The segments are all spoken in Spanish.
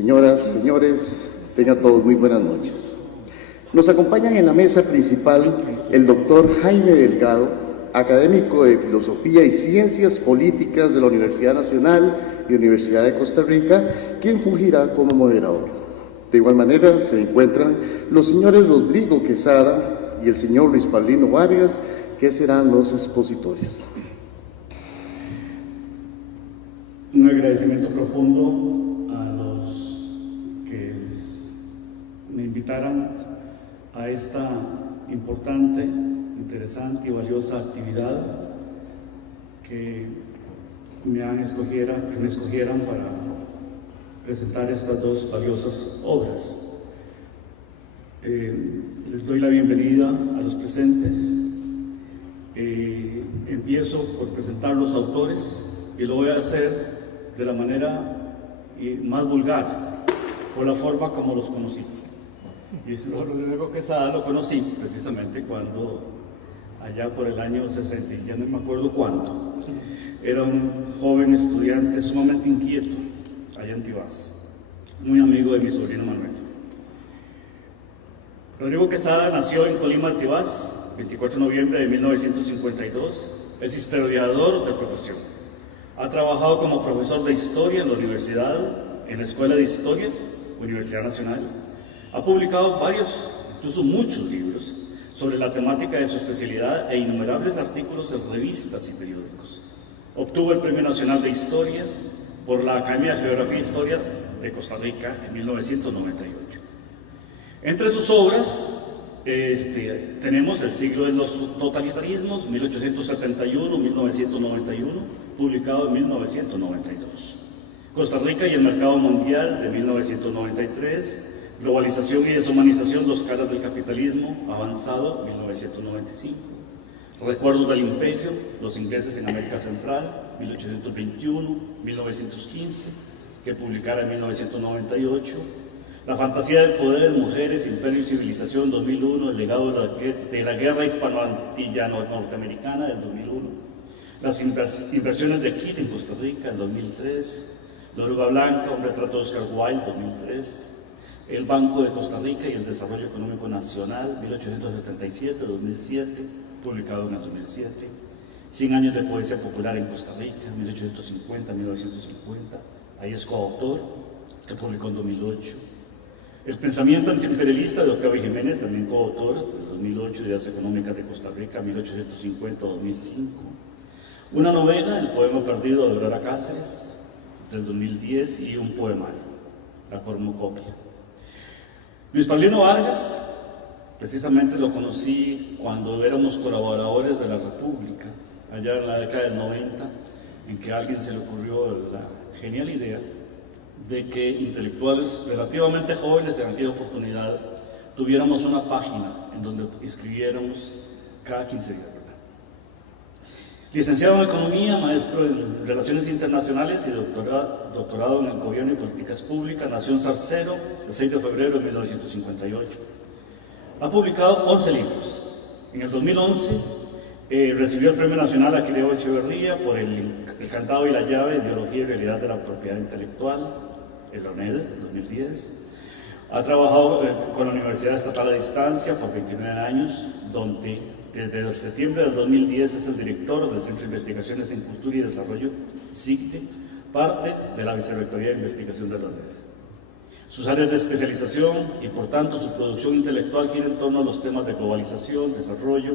Señoras, señores, tengan todos muy buenas noches. Nos acompañan en la mesa principal el doctor Jaime Delgado, académico de Filosofía y Ciencias Políticas de la Universidad Nacional y Universidad de Costa Rica, quien fungirá como moderador. De igual manera se encuentran los señores Rodrigo Quesada y el señor Luis Paulino Vargas, que serán los expositores. Un agradecimiento profundo a los que me invitaron a esta importante, interesante y valiosa actividad que me escogieran para presentar estas dos valiosas obras. Les doy la bienvenida a los presentes. Empiezo por presentar los autores y lo voy a hacer de la manera más vulgar, por la forma como los conocí. Y Rodrigo Quesada lo conocí precisamente cuando, allá por el año 60, ya no me acuerdo cuánto, era un joven estudiante sumamente inquieto allá en Tibás, muy amigo de mi sobrino Manuel. Rodrigo Quesada nació en Colima, Tibás, 24 de noviembre de 1952, es historiador de profesión. Ha trabajado como profesor de historia en la universidad, en la Escuela de Historia, Universidad Nacional. Ha publicado varios, incluso muchos libros, sobre la temática de su especialidad e innumerables artículos en revistas y periódicos. Obtuvo el Premio Nacional de Historia por la Academia de Geografía e Historia de Costa Rica en 1998. Entre sus obras tenemos El siglo de los totalitarismos, 1871-1991, publicado en 1992. Costa Rica y el mercado mundial, de 1993. Globalización y deshumanización, dos caras del capitalismo avanzado, 1995. Recuerdos del imperio, los ingleses en América Central, 1821-1915, que publicara en 1998. La fantasía del poder, mujeres, imperio y civilización, 2001. El legado de la guerra hispano-antillano norteamericana, del 2001. Las inversiones de Kidd en Costa Rica, el 2003. La oruga blanca, un retrato de Oscar Wilde, 2003. El Banco de Costa Rica y el Desarrollo Económico Nacional, 1877-2007, publicado en el 2007. 100 años de poesía popular en Costa Rica, 1850-1950, ahí es coautor, que publicó en 2008. El pensamiento antiimperialista de Octavio Jiménez, también coautor, en 2008, Ideas Económicas de Costa Rica, 1850-2005. Una novela, El poema perdido de Aurora Cáceres, del 2010, y un poemario, La cornucopia. Luis Paulino Vargas, precisamente lo conocí cuando éramos colaboradores de la República, allá en la década del 90, en que a alguien se le ocurrió la genial idea de que intelectuales relativamente jóvenes en aquella oportunidad tuviéramos una página en donde escribiéramos cada 15 días. Licenciado en Economía, maestro en Relaciones Internacionales y doctorado en Gobierno y Políticas Públicas, nació en Zarcero el 6 de febrero de 1958. Ha publicado 11 libros. En el 2011 recibió el Premio Nacional Aquileo Echeverría por el Cantado y la Llave, Ideología y Realidad de la Propiedad Intelectual, el ONED, en 2010. Ha trabajado con la Universidad Estatal a Distancia por 29 años, donde desde septiembre del 2010 es el director del Centro de Investigaciones en Cultura y Desarrollo, CICTE, parte de la Vicerrectoría de Investigación de la ONED. Sus áreas de especialización y, por tanto, su producción intelectual gira en torno a los temas de globalización, desarrollo,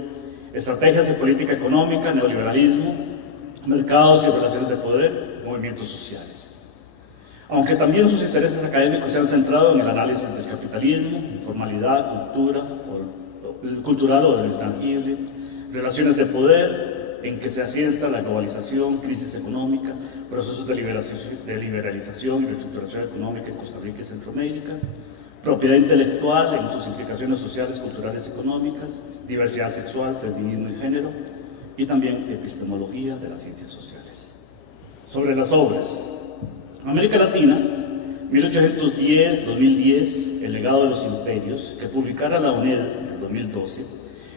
estrategias de política económica, neoliberalismo, mercados y relaciones de poder, movimientos sociales. Aunque también sus intereses académicos se han centrado en el análisis del capitalismo, informalidad, cultural o del intangible, relaciones de poder en que se asienta la globalización, crisis económica, procesos de liberalización y reestructuración económica en Costa Rica y Centroamérica, propiedad intelectual en sus implicaciones sociales, culturales y económicas, diversidad sexual, feminismo y género, y también epistemología de las ciencias sociales. Sobre las obras. América Latina, 1810-2010, El legado de los imperios, que publicara la UNED en el 2012,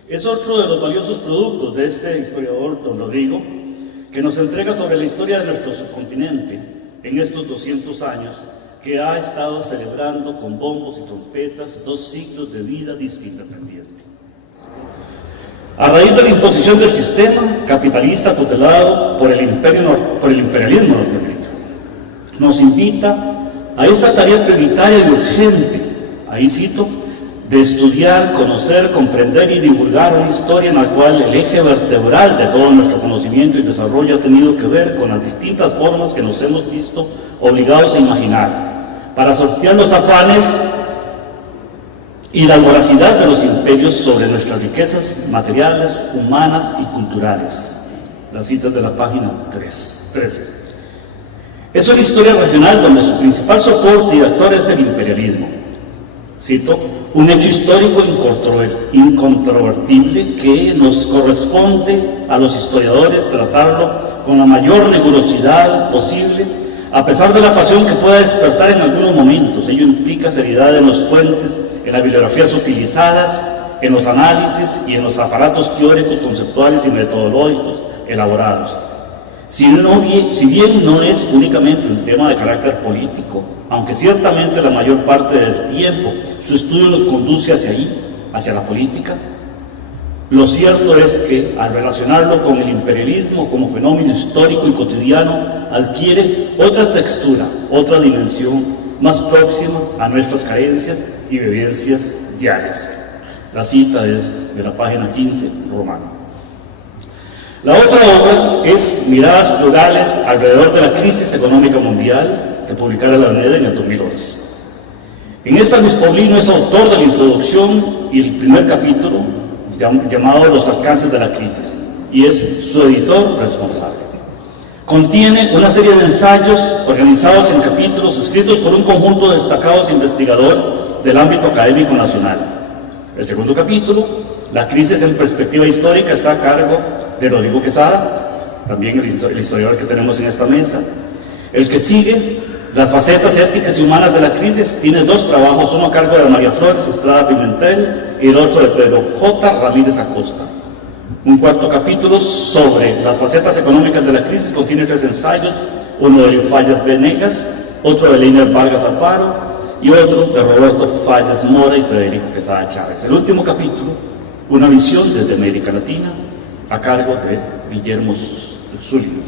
es otro de los valiosos productos de este historiador, don Rodrigo, que nos entrega sobre la historia de nuestro subcontinente en estos 200 años que ha estado celebrando con bombos y trompetas 2 siglos de vida disque independiente. A raíz de la imposición del sistema capitalista tutelado por el imperialismo norteamericano, nos invita a esta tarea prioritaria y urgente, ahí cito, de estudiar, conocer, comprender y divulgar una historia en la cual el eje vertebral de todo nuestro conocimiento y desarrollo ha tenido que ver con las distintas formas que nos hemos visto obligados a imaginar, para sortear los afanes y la voracidad de los imperios sobre nuestras riquezas materiales, humanas y culturales. Las citas de la página 13. Es una historia regional donde su principal soporte y actor es el imperialismo. Cito, un hecho histórico incontrovertible que nos corresponde a los historiadores tratarlo con la mayor rigurosidad posible, a pesar de la pasión que pueda despertar en algunos momentos. Ello implica seriedad en las fuentes, en las bibliografías utilizadas, en los análisis y en los aparatos teóricos, conceptuales y metodológicos elaborados. Si bien no es únicamente un tema de carácter político, aunque ciertamente la mayor parte del tiempo su estudio nos conduce hacia ahí, hacia la política, lo cierto es que al relacionarlo con el imperialismo como fenómeno histórico y cotidiano, adquiere otra textura, otra dimensión más próxima a nuestras carencias y vivencias diarias. La cita es de la página 15, romana. La otra obra es Miradas plurales alrededor de la crisis económica mundial, que publicara la UNED en el 2011. En esta Luis Paulino es autor de la introducción y el primer capítulo, llamado Los alcances de la crisis, y es su editor responsable. Contiene una serie de ensayos organizados en capítulos escritos por un conjunto de destacados investigadores del ámbito académico nacional. El segundo capítulo, La crisis en perspectiva histórica, está a cargo de Rodrigo Quesada, también el historiador que tenemos en esta mesa. El que sigue, Las facetas éticas y humanas de la crisis, tiene 2 trabajos, uno a cargo de María Flores Estrada Pimentel y el otro de Pedro J. Ramírez Acosta. Un cuarto capítulo sobre las facetas económicas de la crisis contiene 3 ensayos, uno de Fallas Venegas, otro de Leiner Vargas Alfaro y otro de Roberto Fallas Mora y Federico Quesada Chávez. El último capítulo, Una visión desde América Latina, a cargo de Guillermo Zúñiga.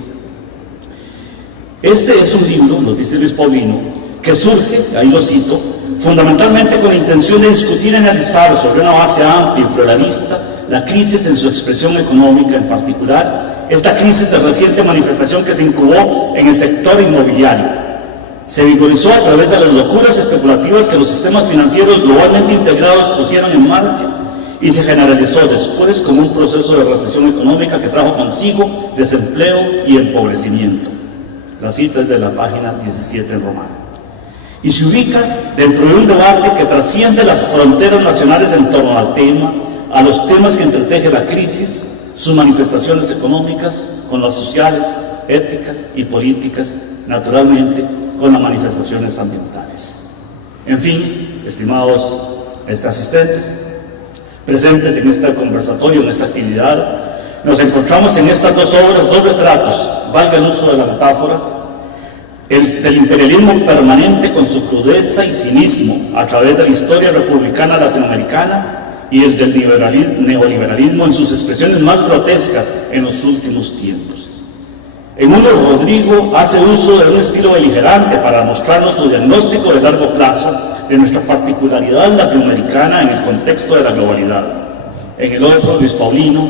Este es un libro, nos dice Luis Paulino, que surge, ahí lo cito, fundamentalmente con la intención de discutir y analizar sobre una base amplia y pluralista la crisis en su expresión económica, en particular esta crisis de reciente manifestación que se incubó en el sector inmobiliario. Se visualizó a través de las locuras especulativas que los sistemas financieros globalmente integrados pusieron en marcha y se generalizó después como un proceso de recesión económica que trajo consigo desempleo y empobrecimiento. La cita es de la página 17 en romano. Y se ubica dentro de un debate que trasciende las fronteras nacionales en torno al tema, a los temas que entreteje la crisis, sus manifestaciones económicas, con las sociales, éticas y políticas, naturalmente con las manifestaciones ambientales. En fin, estimados asistentes, presentes en este conversatorio, en esta actividad, nos encontramos en estas 2 obras, 2 retratos, valga el uso de la metáfora, el del imperialismo permanente con su crudeza y cinismo a través de la historia republicana latinoamericana y el del neoliberalismo en sus expresiones más grotescas en los últimos tiempos. En uno, Rodrigo hace uso de un estilo beligerante para mostrarnos su diagnóstico de largo plazo de nuestra particularidad latinoamericana en el contexto de la globalidad. En el otro, Luis Paulino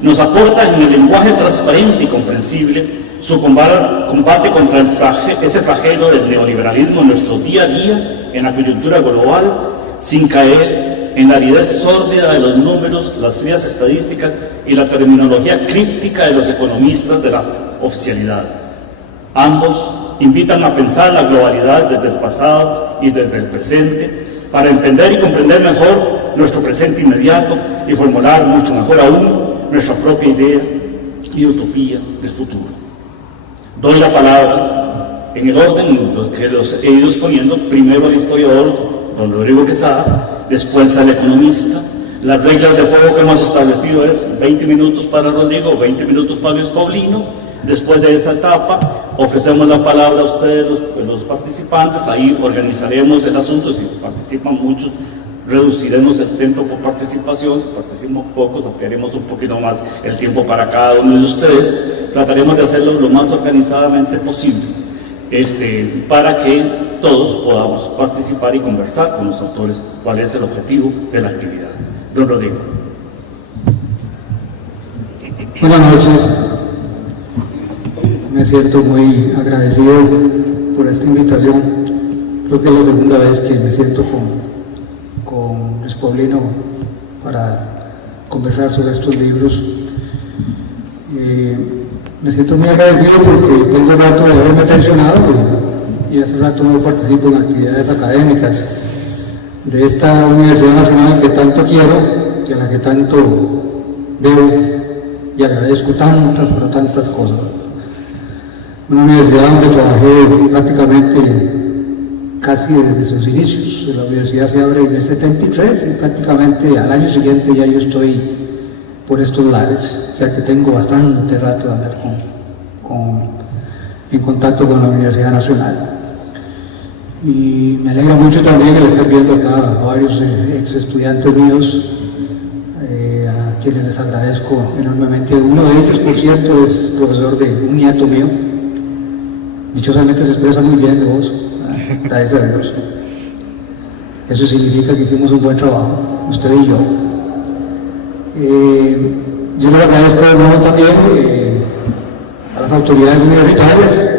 nos aporta en el lenguaje transparente y comprensible su combate contra ese flagelo del neoliberalismo en nuestro día a día, en la coyuntura global, sin caer en la aridez sórdida de los números, las frías estadísticas y la terminología críptica de los economistas de la oficialidad. Ambos invitan a pensar la globalidad desde el pasado y desde el presente, para entender y comprender mejor nuestro presente inmediato y formular mucho mejor aún nuestra propia idea y utopía del futuro. Doy la palabra en el orden que los he ido exponiendo, primero al historiador don Rodrigo Quesada, después al economista. Las reglas de juego que hemos establecido es 20 minutos para Rodrigo, 20 minutos para Luis Paulino. Después de esa etapa, ofrecemos la palabra a ustedes, los participantes, ahí organizaremos el asunto, si participan muchos, reduciremos el tiempo por participación, si participan pocos, ampliaremos un poquito más el tiempo para cada uno de ustedes, trataremos de hacerlo lo más organizadamente posible, para que todos podamos participar y conversar con los autores cuál es el objetivo de la actividad. Don Rodrigo. Buenas noches. Me siento muy agradecido por esta invitación. Creo que es la segunda vez que me siento con Luis Paulino para conversar sobre estos libros. Me siento muy agradecido porque tengo rato de haberme pensionado y hace rato no participo en actividades académicas de esta Universidad Nacional que tanto quiero y a la que tanto debo y agradezco tantas, pero tantas cosas. Una universidad donde trabajé prácticamente casi desde sus inicios. La universidad se abre en el 73 y prácticamente al año siguiente ya yo estoy por estos lares, o sea que tengo bastante rato de andar en contacto con la Universidad Nacional. Y me alegra mucho también el estar viendo acá a varios ex estudiantes míos, a quienes les agradezco enormemente. Uno de ellos, por cierto, es profesor de un nieto mío. Dichosamente se expresa muy bien de vos, gracias a Dios. Eso significa que hicimos un buen trabajo, usted y yo. Yo les agradezco de nuevo también a las autoridades universitarias,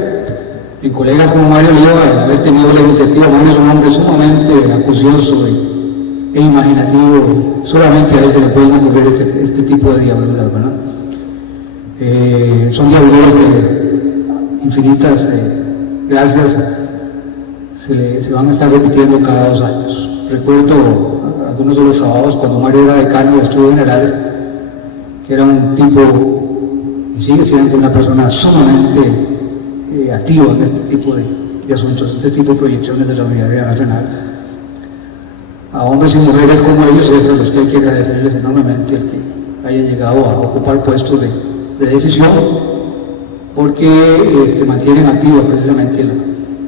en colegas como Mario Oliva, el haber tenido la iniciativa. Mario es un hombre sumamente acucioso e imaginativo, solamente a él se le pueden ocurrir este tipo de diabluras, ¿verdad? Son diabluras que infinitas gracias se van a estar repitiendo cada 2 años. Recuerdo algunos de los trabajos cuando Mario era decano de estudios generales, que era un tipo, y sigue siendo una persona sumamente activa en este tipo de asuntos, este tipo de proyecciones de la Universidad Nacional. A hombres y mujeres como ellos es a los que hay que agradecerles enormemente el que hayan llegado a ocupar puestos de decisión, porque mantienen activa precisamente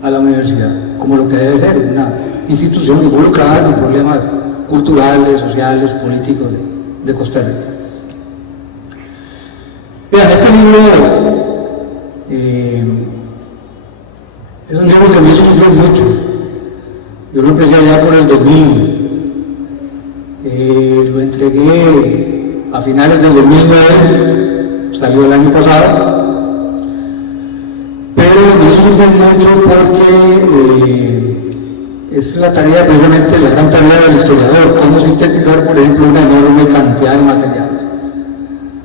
a la universidad, como lo que debe ser una institución involucrada en los problemas culturales, sociales, políticos de Costa Rica. Vean, este libro es un libro que me hizo sufrir mucho. Yo lo empecé allá por el 2000, lo entregué a finales del 2009, salió el año pasado. Pero me hizo sufrir mucho porque es la tarea, precisamente la gran tarea del historiador, cómo sintetizar, por ejemplo, una enorme cantidad de materiales.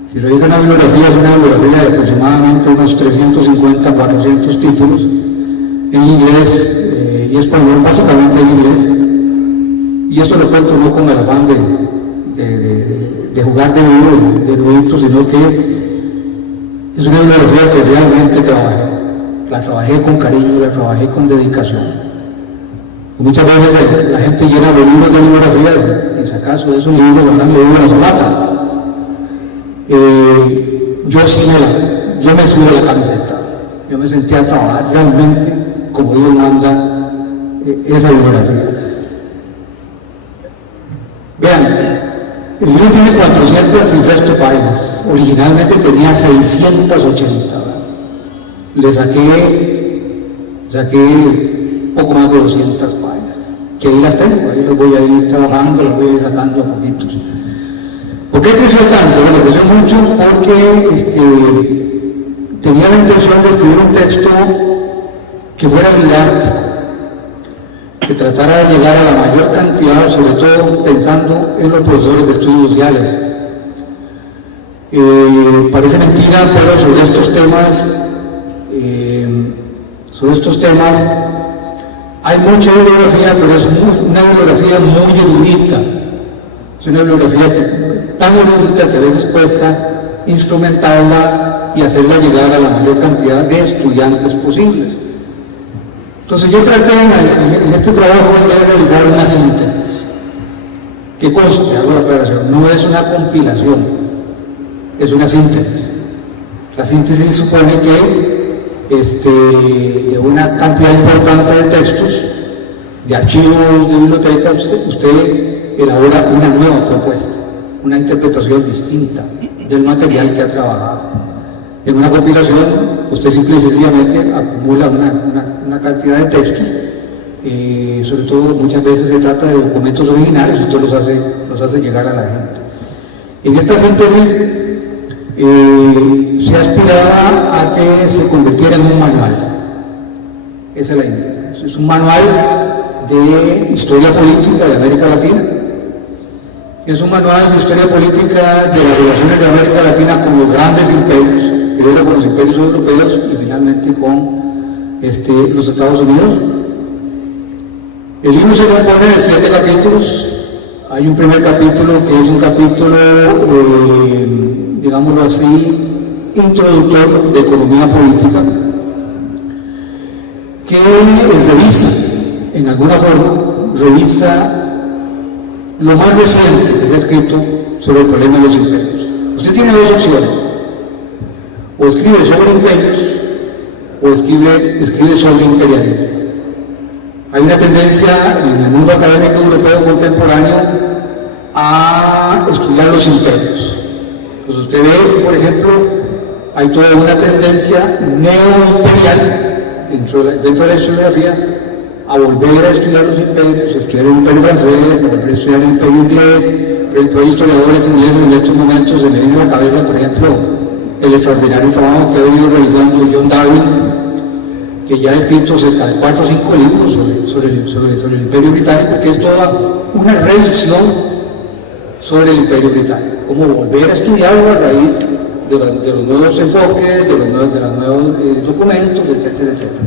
Si revisan la bibliografía, es una bibliografía de aproximadamente unos 350, 400 títulos, en inglés y español, básicamente en inglés. Y esto lo cuento no con el afán de jugar de erudito, sino que es una bibliografía que realmente trabajé. La trabajé con cariño, la trabajé con dedicación. Y muchas veces la gente llena los libros de bibliografías, y si acaso de esos libros habrán leído las patas. Yo me subí a la camiseta, yo me sentí a trabajar realmente como Dios manda esa bibliografía. Vean, el libro tiene 400 y resto páginas, originalmente tenía 680. Le saqué poco más de 200 páginas, que ahí las tengo, ahí las voy a ir trabajando, las voy a ir sacando a poquitos. ¿Por qué creció tanto? Bueno, creció mucho porque tenía la intención de escribir un texto que fuera didáctico, que tratara de llegar a la mayor cantidad, sobre todo pensando en los profesores de estudios sociales. Parece mentira, pero sobre estos temas hay mucha bibliografía, pero es una bibliografía muy erudita. Es una bibliografía tan erudita que a veces cuesta instrumentarla y hacerla llegar a la mayor cantidad de estudiantes posibles. Entonces yo traté en este trabajo de realizar una síntesis. Que conste, hago la aclaración, no es una compilación, es una síntesis. La síntesis supone que de una cantidad importante de textos, de archivos de biblioteca, usted elabora una nueva propuesta, una interpretación distinta del material que ha trabajado. En una compilación, usted simple y sencillamente acumula una cantidad de textos, sobre todo muchas veces se trata de documentos originales, usted los hace llegar a la gente. En esta síntesis se aspiraba a que se convirtiera en un manual. Esa es la idea. Es un manual de historia política de América Latina. Es un manual de historia política de las relaciones de América Latina con los grandes imperios, primero con los imperios europeos y finalmente con los Estados Unidos. El libro se compone de 7 capítulos. Hay un primer capítulo que es un capítulo, digámoslo así, introductor de economía política, que revisa, en alguna forma, lo más reciente que se ha escrito sobre el problema de los imperios. Usted tiene 2 opciones: o escribe sobre imperios o escribe sobre imperialismo. Hay una tendencia en el mundo académico europeo contemporáneo a estudiar los imperios. Entonces usted ve, por ejemplo, hay toda una tendencia neoimperial dentro de la historiografía a volver a estudiar los imperios, a estudiar el imperio francés, a volver a estudiar el imperio inglés. Por ejemplo, hay historiadores ingleses en estos momentos, se me viene a la cabeza, por ejemplo, el extraordinario trabajo que ha venido realizando John Darwin, que ya ha escrito cerca de 4 o 5 libros sobre el Imperio Británico, que es toda una revisión sobre el Imperio Británico, cómo volver a estudiarlo a raíz de los nuevos enfoques, de los nuevos documentos, etcétera, etcétera.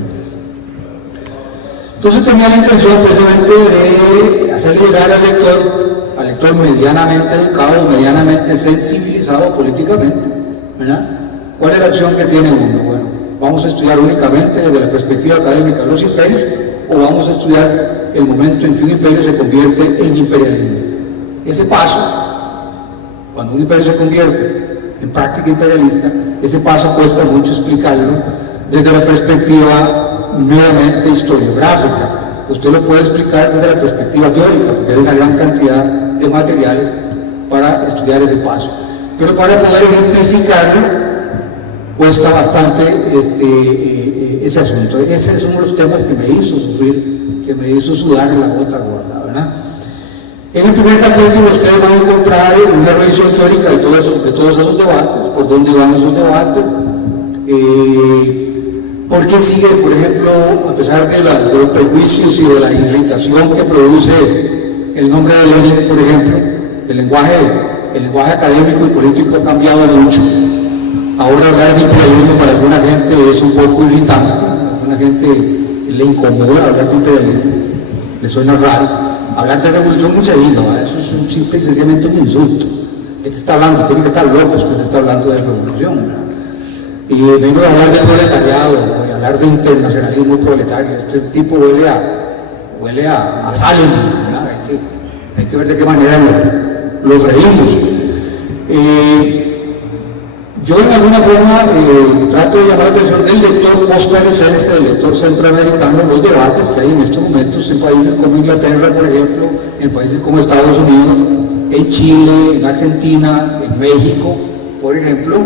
Entonces tenía la intención precisamente de hacer llegar al lector medianamente educado, medianamente sensibilizado políticamente, ¿verdad? ¿Cuál es la opción que tiene uno? Bueno, ¿vamos a estudiar únicamente desde la perspectiva académica los imperios o vamos a estudiar el momento en que un imperio se convierte en imperialismo? Ese paso, cuando un imperio se convierte en práctica imperialista, ese paso cuesta mucho explicarlo desde la perspectiva meramente historiográfica. Usted lo puede explicar desde la perspectiva teórica, porque hay una gran cantidad de materiales para estudiar ese paso. Pero para poder ejemplificarlo, cuesta bastante ese asunto. Ese es uno de los temas que me hizo sufrir, que me hizo sudar la gota gorda, ¿verdad? En el primer capítulo ustedes van a encontrar una revisión teórica de todos esos debates, por dónde van esos debates, por qué sigue, por ejemplo, a pesar de los prejuicios y de la irritación que produce el nombre de Lenin, por ejemplo, el lenguaje académico y político ha cambiado mucho. Ahora hablar de imperialismo para alguna gente es un poco irritante, a alguna gente le incomoda hablar de imperialismo, le suena raro. Hablar de revolución no se diga, eso es simple y sencillamente un insulto. ¿De qué está hablando? Tiene que estar loco, usted se está hablando de revolución, ¿verdad? Y vengo a hablar de proletariado, voy a hablar de internacionalismo proletario. Este tipo huele a Salem, ¿verdad? Hay que ver de qué manera lo freímos. Yo en alguna forma trato de llamar la atención del lector costarricense, del lector centroamericano, los debates que hay en estos momentos en países como Inglaterra, por ejemplo, en países como Estados Unidos, en Chile, en Argentina, en México, por ejemplo,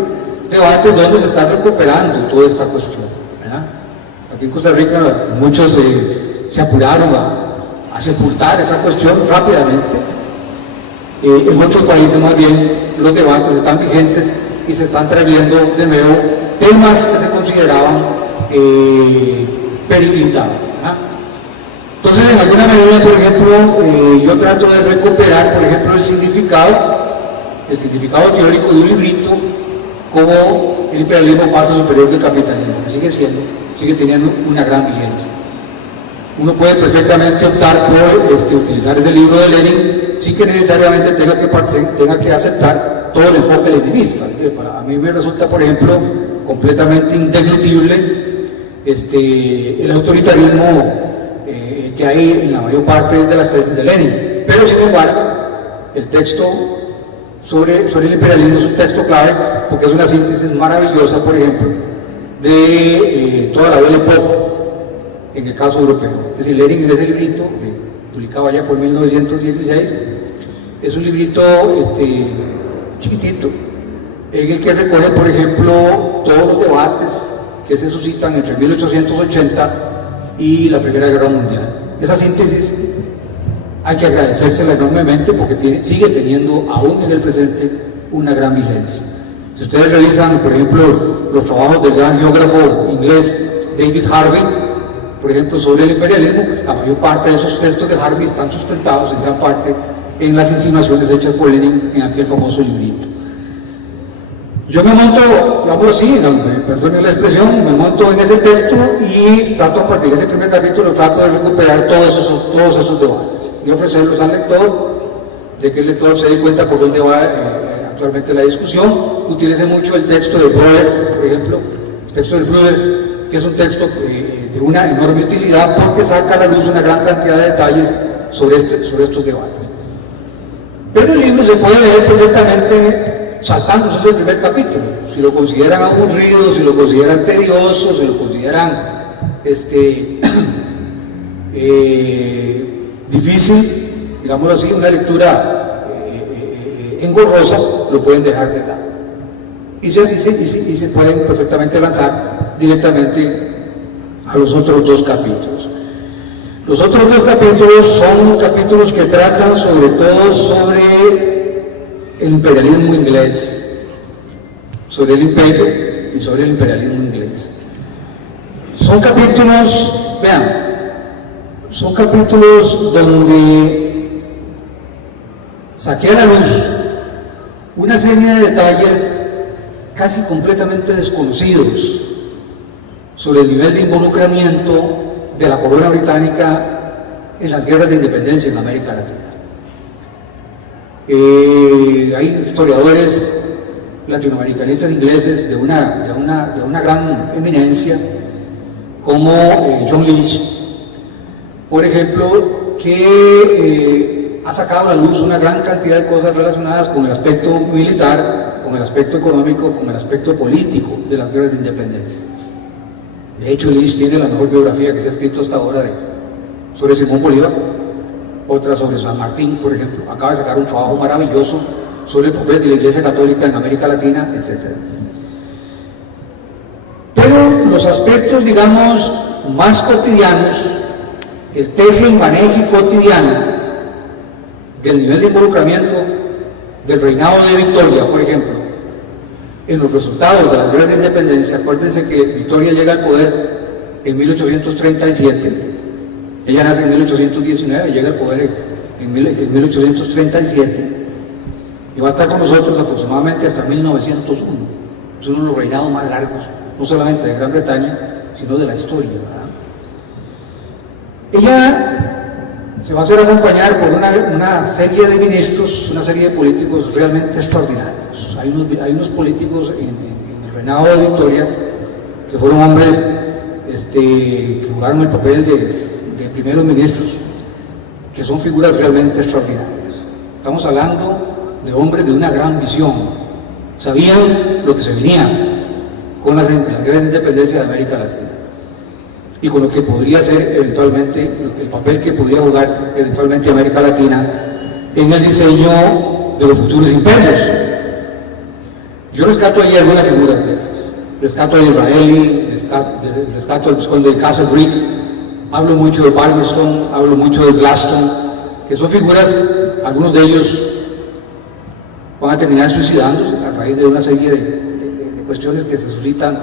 debates donde se está recuperando toda esta cuestión, ¿verdad? Aquí en Costa Rica muchos se apuraron a sepultar esa cuestión rápidamente. En otros países más bien los debates están vigentes y se están trayendo de nuevo temas que se consideraban periclitados, ¿verdad? Entonces, en alguna medida, por ejemplo, yo trato de recuperar, por ejemplo, el significado teórico de un librito como el imperialismo falso superior del capitalismo, que sigue teniendo una gran vigencia. Uno puede perfectamente optar por utilizar ese libro de Lenin sin que necesariamente tenga que aceptar todo el enfoque leninista. A mí me resulta, por ejemplo, completamente indeglutible el autoritarismo que hay en la mayor parte de las tesis de Lenin. Pero, sin embargo, el texto sobre el imperialismo es un texto clave porque es una síntesis maravillosa, por ejemplo, de toda la Belle Époque en el caso europeo. Es decir, Lenin en ese librito, publicado allá por 1916, es un librito chiquitito, en el que recoge, por ejemplo, todos los debates que se suscitan entre 1880 y la Primera Guerra Mundial. Esa síntesis hay que agradecérsela enormemente porque sigue teniendo, aún en el presente, una gran vigencia. Si ustedes revisan, por ejemplo, los trabajos del gran geógrafo inglés David Harvey, por ejemplo, sobre el imperialismo, la mayor parte de esos textos de Harvey están sustentados en gran parte en las insinuaciones hechas por Lenin en aquel famoso librito. Yo me monto, digámoslo así, perdonen la expresión, me monto en ese texto y trato a partir de ese primer capítulo, trato de recuperar todos esos debates y ofrecerlos al lector, de que el lector se dé cuenta por dónde va actualmente la discusión. Utilice mucho el texto de Bruder, por ejemplo, el texto de Bruder, que es un texto de una enorme utilidad porque saca a la luz una gran cantidad de detalles sobre estos debates. Pero el libro se puede leer perfectamente saltándose ese primer capítulo. Si lo consideran aburrido, si lo consideran tedioso, si lo consideran difícil, digámoslo así, una lectura engorrosa, lo pueden dejar de lado. Y se pueden perfectamente lanzar directamente a los otros dos capítulos. Los otros dos capítulos son capítulos que tratan sobre todo sobre el imperialismo inglés, sobre el imperio y sobre el imperialismo inglés. Son capítulos, vean, son capítulos donde saqué a la luz una serie de detalles casi completamente desconocidos sobre el nivel de involucramiento de la corona británica en las guerras de independencia en América Latina. Hay historiadores latinoamericanistas ingleses de una gran eminencia, como John Lynch, por ejemplo, que ha sacado a la luz una gran cantidad de cosas relacionadas con el aspecto militar, con el aspecto económico, con el aspecto político de las guerras de independencia. De hecho, Lynch tiene la mejor biografía que se ha escrito hasta ahora sobre Simón Bolívar, otra sobre San Martín, por ejemplo. Acaba de sacar un trabajo maravilloso sobre el papel de la Iglesia Católica en América Latina, etc. Pero los aspectos, digamos, más cotidianos, el teje y maneje cotidiano del nivel de involucramiento del reinado de Victoria, por ejemplo, en los resultados de las guerras de independencia. Acuérdense que Victoria llega al poder en 1837, ella nace en 1819 y llega al poder en 1837 y va a estar con nosotros aproximadamente hasta 1901. Es uno de los reinados más largos, no solamente de Gran Bretaña, sino de la historia, ¿verdad? Ella se va a hacer acompañar por una serie de ministros, una serie de políticos realmente extraordinarios. Hay unos políticos en el reinado de Victoria que fueron hombres que jugaron el papel de primeros ministros, que son figuras realmente extraordinarias. Estamos hablando de hombres de una gran visión, sabían lo que se venía con las guerras de independencia de América Latina y con lo que podría ser eventualmente, el papel que podría jugar eventualmente América Latina en el diseño de los futuros imperios. Yo rescato ahí algunas figuras de esas. Rescato a Disraeli, rescato al vizconde de Castlereagh, hablo mucho de Palmerston, hablo mucho de Gladstone, que son figuras, algunos de ellos van a terminar suicidándose a raíz de una serie de cuestiones que se suscitan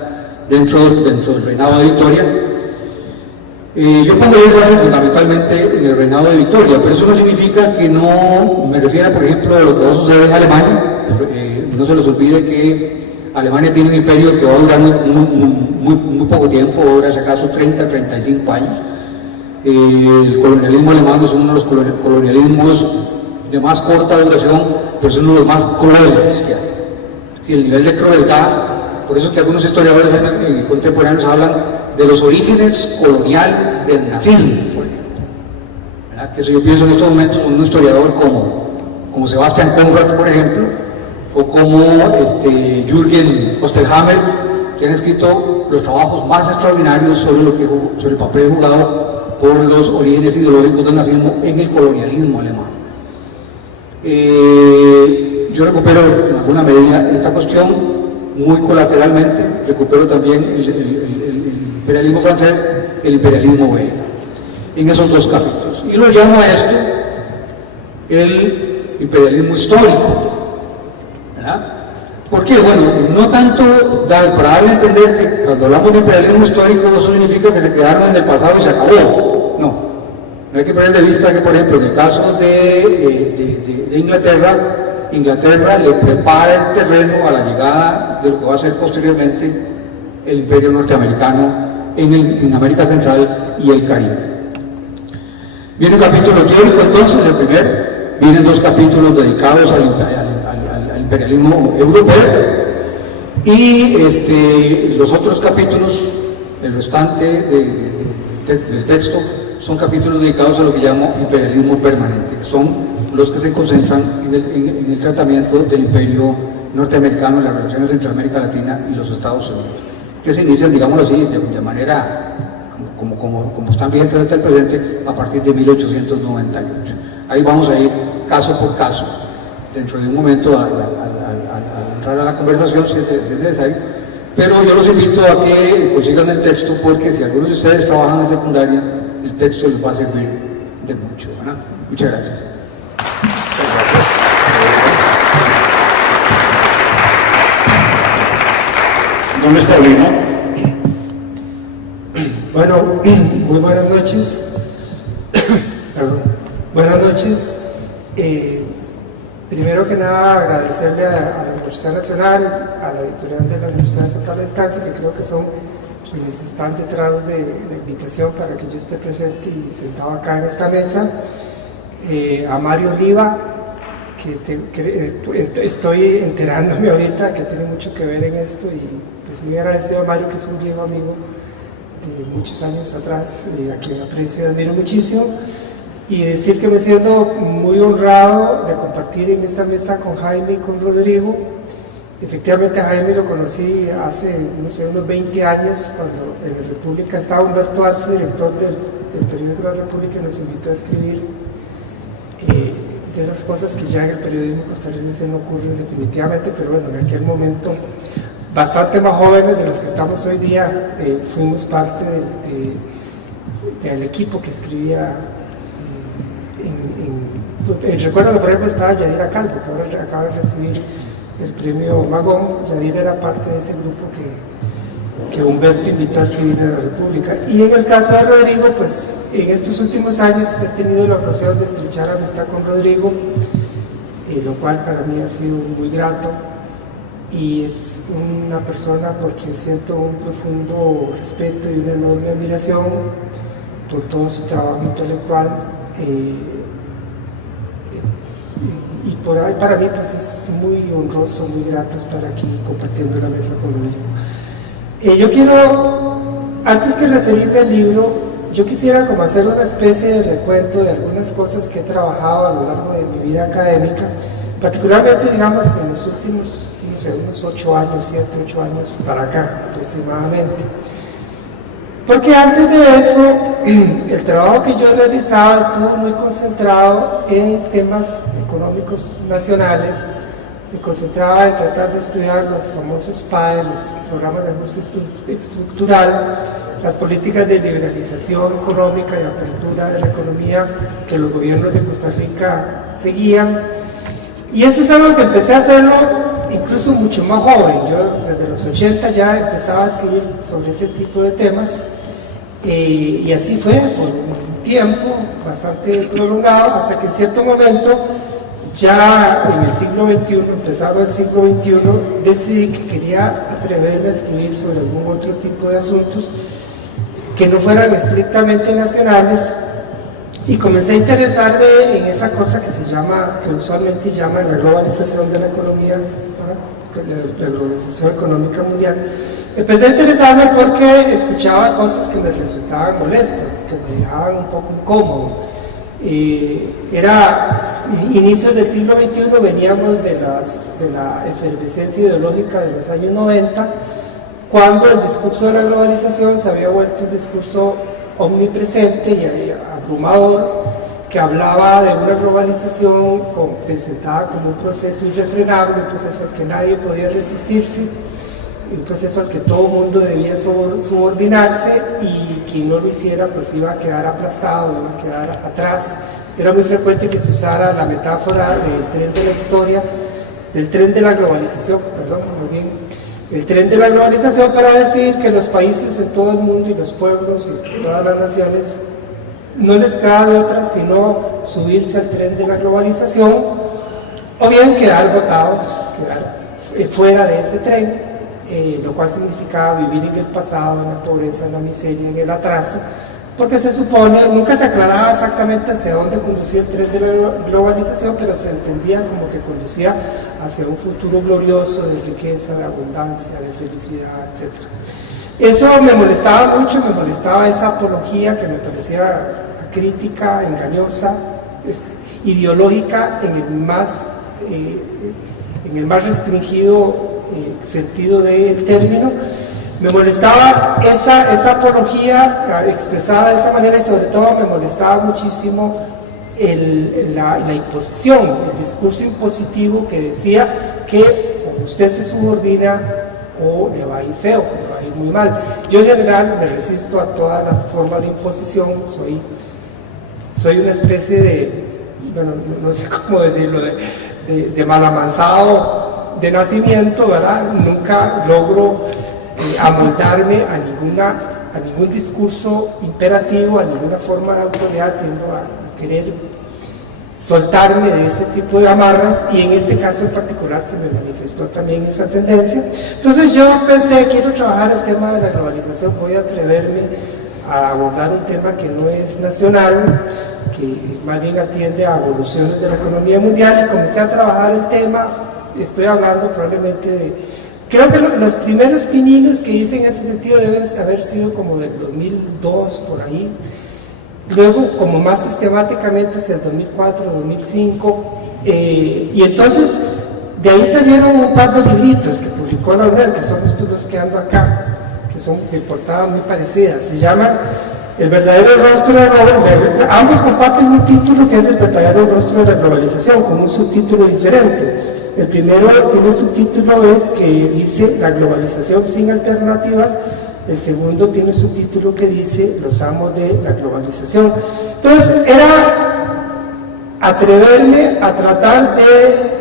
dentro del reinado de Victoria. Yo pongo énfasis fundamentalmente en el reinado de Victoria, pero eso no significa que no me refiera, por ejemplo, a lo que va a suceder en Alemania. No se les olvide que Alemania tiene un imperio que va a durar muy poco tiempo, ahora si acaso 30, 35 años. El colonialismo alemán es uno de los colonialismos de más corta duración, pero es uno de los más crueles que hay. Si el nivel de crueldad, por eso es que algunos historiadores contemporáneos hablan de los orígenes coloniales del nazismo, por ejemplo. ¿Verdad? Que eso yo pienso en estos momentos con un historiador como Sebastian Conrad, por ejemplo, o como Jürgen Osterhammer, que han escrito los trabajos más extraordinarios sobre el papel jugado por los orígenes ideológicos del nazismo en el colonialismo alemán. Yo recupero en alguna medida esta cuestión muy colateralmente, recupero también el imperialismo francés, el imperialismo belga, en esos dos capítulos. Y lo llamo a esto el imperialismo histórico, ¿verdad? ¿Por qué? Bueno, no tanto para darle a entender que cuando hablamos de imperialismo histórico eso significa que se quedaron en el pasado y se acabó. No hay que perder de vista que, por ejemplo, en el caso de Inglaterra le prepara el terreno a la llegada de lo que va a ser posteriormente el imperio norteamericano en América Central y el Caribe. Viene un capítulo teórico entonces, el primero, vienen dos capítulos dedicados al imperialismo europeo y los otros capítulos, el restante del texto, son capítulos dedicados a lo que llamo imperialismo permanente, que son los que se concentran en el tratamiento del imperio norteamericano, las relaciones entre América Latina y los Estados Unidos, que se inician, digámoslo así, de manera como están vigentes hasta el presente, a partir de 1898. Ahí vamos a ir caso por caso, dentro de un momento al entrar a la conversación si es necesario, pero yo los invito a que consigan el texto, porque si algunos de ustedes trabajan en secundaria, el texto les va a servir de mucho, ¿verdad? Muchas gracias. Muchas gracias. Don Luis Paulino. Bueno, muy buenas noches. Perdón. Buenas noches. Primero que nada, agradecerle a la Universidad Nacional, a la editorial de la Universidad de Santa Distancia, que creo que son quienes están detrás de la invitación para que yo esté presente y sentado acá en esta mesa, a Mario Oliva, que estoy enterándome ahorita que tiene mucho que ver en esto, y pues muy agradecido a Mario, que es un viejo amigo de muchos años atrás, a quien aprecio y admiro muchísimo, y decir que me siento muy honrado de compartir en esta mesa con Jaime y con Rodrigo. Efectivamente, a Jaime lo conocí hace, no sé, unos 20 años, cuando en la República estaba Humberto Arce, director del periódico La República, y nos invitó a escribir de esas cosas que ya en el periodismo costarricense no ocurren definitivamente, pero bueno, en aquel momento, bastante más jóvenes de los que estamos hoy día, fuimos parte del equipo que escribía. Recuerdo que por ejemplo estaba Yadira Calvo, que ahora acaba de recibir el premio Magón. Yadira era parte de ese grupo que Humberto invitó a escribir en la República. Y en el caso de Rodrigo, pues en estos últimos años he tenido la ocasión de estrechar amistad con Rodrigo, lo cual para mí ha sido muy grato, y es una persona por quien siento un profundo respeto y una enorme admiración por todo su trabajo intelectual. Y por ahí para mí pues es muy honroso, muy grato estar aquí compartiendo la mesa con Rodrigo. Yo quiero, antes que referirme al libro, yo quisiera como hacer una especie de recuento de algunas cosas que he trabajado a lo largo de mi vida académica, particularmente, digamos, en los últimos, no sé, unos 8 años, 7, 8 años para acá aproximadamente. Porque antes de eso, el trabajo que yo realizaba estuvo muy concentrado en temas económicos nacionales. Me concentraba en tratar de estudiar los famosos PAE, los programas de ajuste estructural, las políticas de liberalización económica y apertura de la economía que los gobiernos de Costa Rica seguían. Y eso es algo que empecé a hacerlo incluso mucho más joven. Yo desde los 80 ya empezaba a escribir sobre ese tipo de temas, y así fue por un tiempo bastante prolongado, hasta que en cierto momento, ya en el siglo XXI, empezado el siglo XXI, decidí que quería atreverme a escribir sobre algún otro tipo de asuntos que no fueran estrictamente nacionales, y comencé a interesarme en esa cosa que se llama, que usualmente llaman la globalización de la economía, la globalización económica mundial. Empecé a interesarme porque escuchaba cosas que me resultaban molestas, que me dejaban un poco incómodo. Era inicios del siglo XXI, veníamos de la efervescencia ideológica de los años 90, cuando el discurso de la globalización se había vuelto un discurso omnipresente y abrumador, que hablaba de una globalización presentada como un proceso irrefrenable, un proceso al que nadie podía resistirse, un proceso al que todo el mundo debía subordinarse, y quien no lo hiciera pues iba a quedar aplastado, iba a quedar atrás. Era muy frecuente que se usara la metáfora del tren de la historia, del tren de la globalización, perdón, muy bien, el tren de la globalización, para decir que los países en todo el mundo y los pueblos y todas las naciones no les queda de otra sino subirse al tren de la globalización, o bien quedar botados, quedar fuera de ese tren, lo cual significaba vivir en el pasado, en la pobreza, en la miseria, en el atraso, porque se supone, nunca se aclaraba exactamente hacia dónde conducía el tren de la globalización, pero se entendía como que conducía hacia un futuro glorioso de riqueza, de abundancia, de felicidad, etc. Eso me molestaba mucho, me molestaba esa apología que me parecía crítica, engañosa, ideológica en el más restringido sentido del término. Me molestaba esa apología expresada de esa manera, y sobre todo me molestaba muchísimo la imposición, el discurso impositivo que decía que o usted se subordina o le va a ir feo, le va a ir muy mal. Yo en general me resisto a todas las formas de imposición, soy una especie de, bueno, no sé cómo decirlo, de malamansado de nacimiento, ¿verdad? Nunca logro amoldarme a ningún discurso imperativo, a ninguna forma de autoridad. Tiendo a querer soltarme de ese tipo de amarras, y en este caso en particular se me manifestó también esa tendencia. Entonces yo pensé, quiero trabajar el tema de la globalización, voy a atreverme a abordar un tema que no es nacional, que más bien atiende a evoluciones de la economía mundial, y comencé a trabajar el tema. Estoy hablando probablemente creo que los primeros pininos que hice en ese sentido deben haber sido como del 2002, por ahí. Luego, como más sistemáticamente, hacia el 2004, 2005, y entonces de ahí salieron un par de libritos que publicó la UNED, que son estos dos que ando acá, que son de portadas muy parecidas. Se llaman El verdadero rostro de la globalización. Ambos comparten un título que es El verdadero rostro de la globalización, con un subtítulo diferente. El primero tiene el subtítulo que dice La globalización sin alternativas. El segundo tiene un subtítulo que dice Los amos de la globalización. Entonces era atreverme a tratar de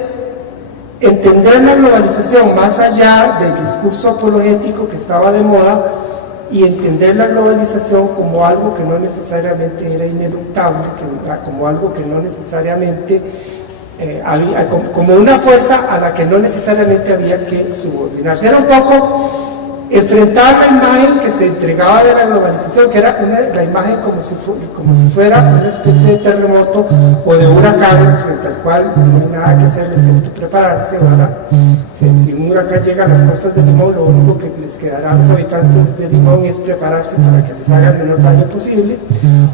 entender la globalización más allá del discurso apologético que estaba de moda, y entender la globalización como algo que no necesariamente era ineluctable, como algo que no necesariamente como una fuerza a la que no necesariamente había que subordinarse. Era un poco enfrentar la imagen que se entregaba de la globalización, que era la imagen como si fuera una especie de terremoto o de huracán, frente al cual no hay nada que hacer excepto prepararse, ¿verdad? Si un huracán llega a las costas de Limón, lo único que les quedará a los habitantes de Limón es prepararse para que les haga el menor daño posible,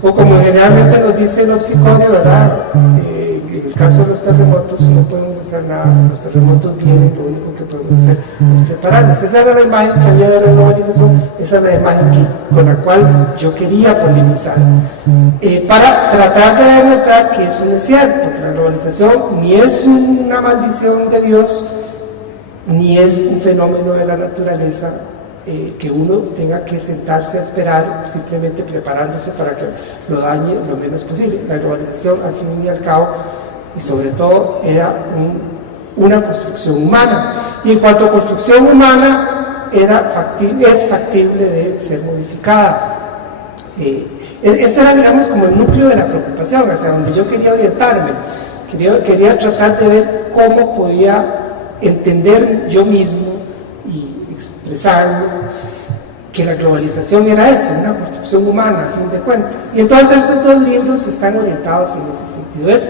o como generalmente nos dice el psicodio, ¿verdad? En el caso de los terremotos no podemos hacer nada, los terremotos vienen, lo único que podemos hacer es prepararnos. Esa era la imagen que había de la globalización, esa es la imagen con la cual yo quería polemizar, para tratar de demostrar que eso no es cierto, que la globalización ni es una maldición de Dios, ni es un fenómeno de la naturaleza que uno tenga que sentarse a esperar, simplemente preparándose para que lo dañe lo menos posible. La globalización, al fin y al cabo, y sobre todo, era una construcción humana, y en cuanto a construcción humana es factible de ser modificada. Ese era, digamos, como el núcleo de la preocupación, hacia donde yo quería orientarme. Quería tratar de ver cómo podía entender yo mismo y expresarlo que la globalización era eso, una construcción humana, a fin de cuentas. Y entonces estos dos libros están orientados en ese sentido. Es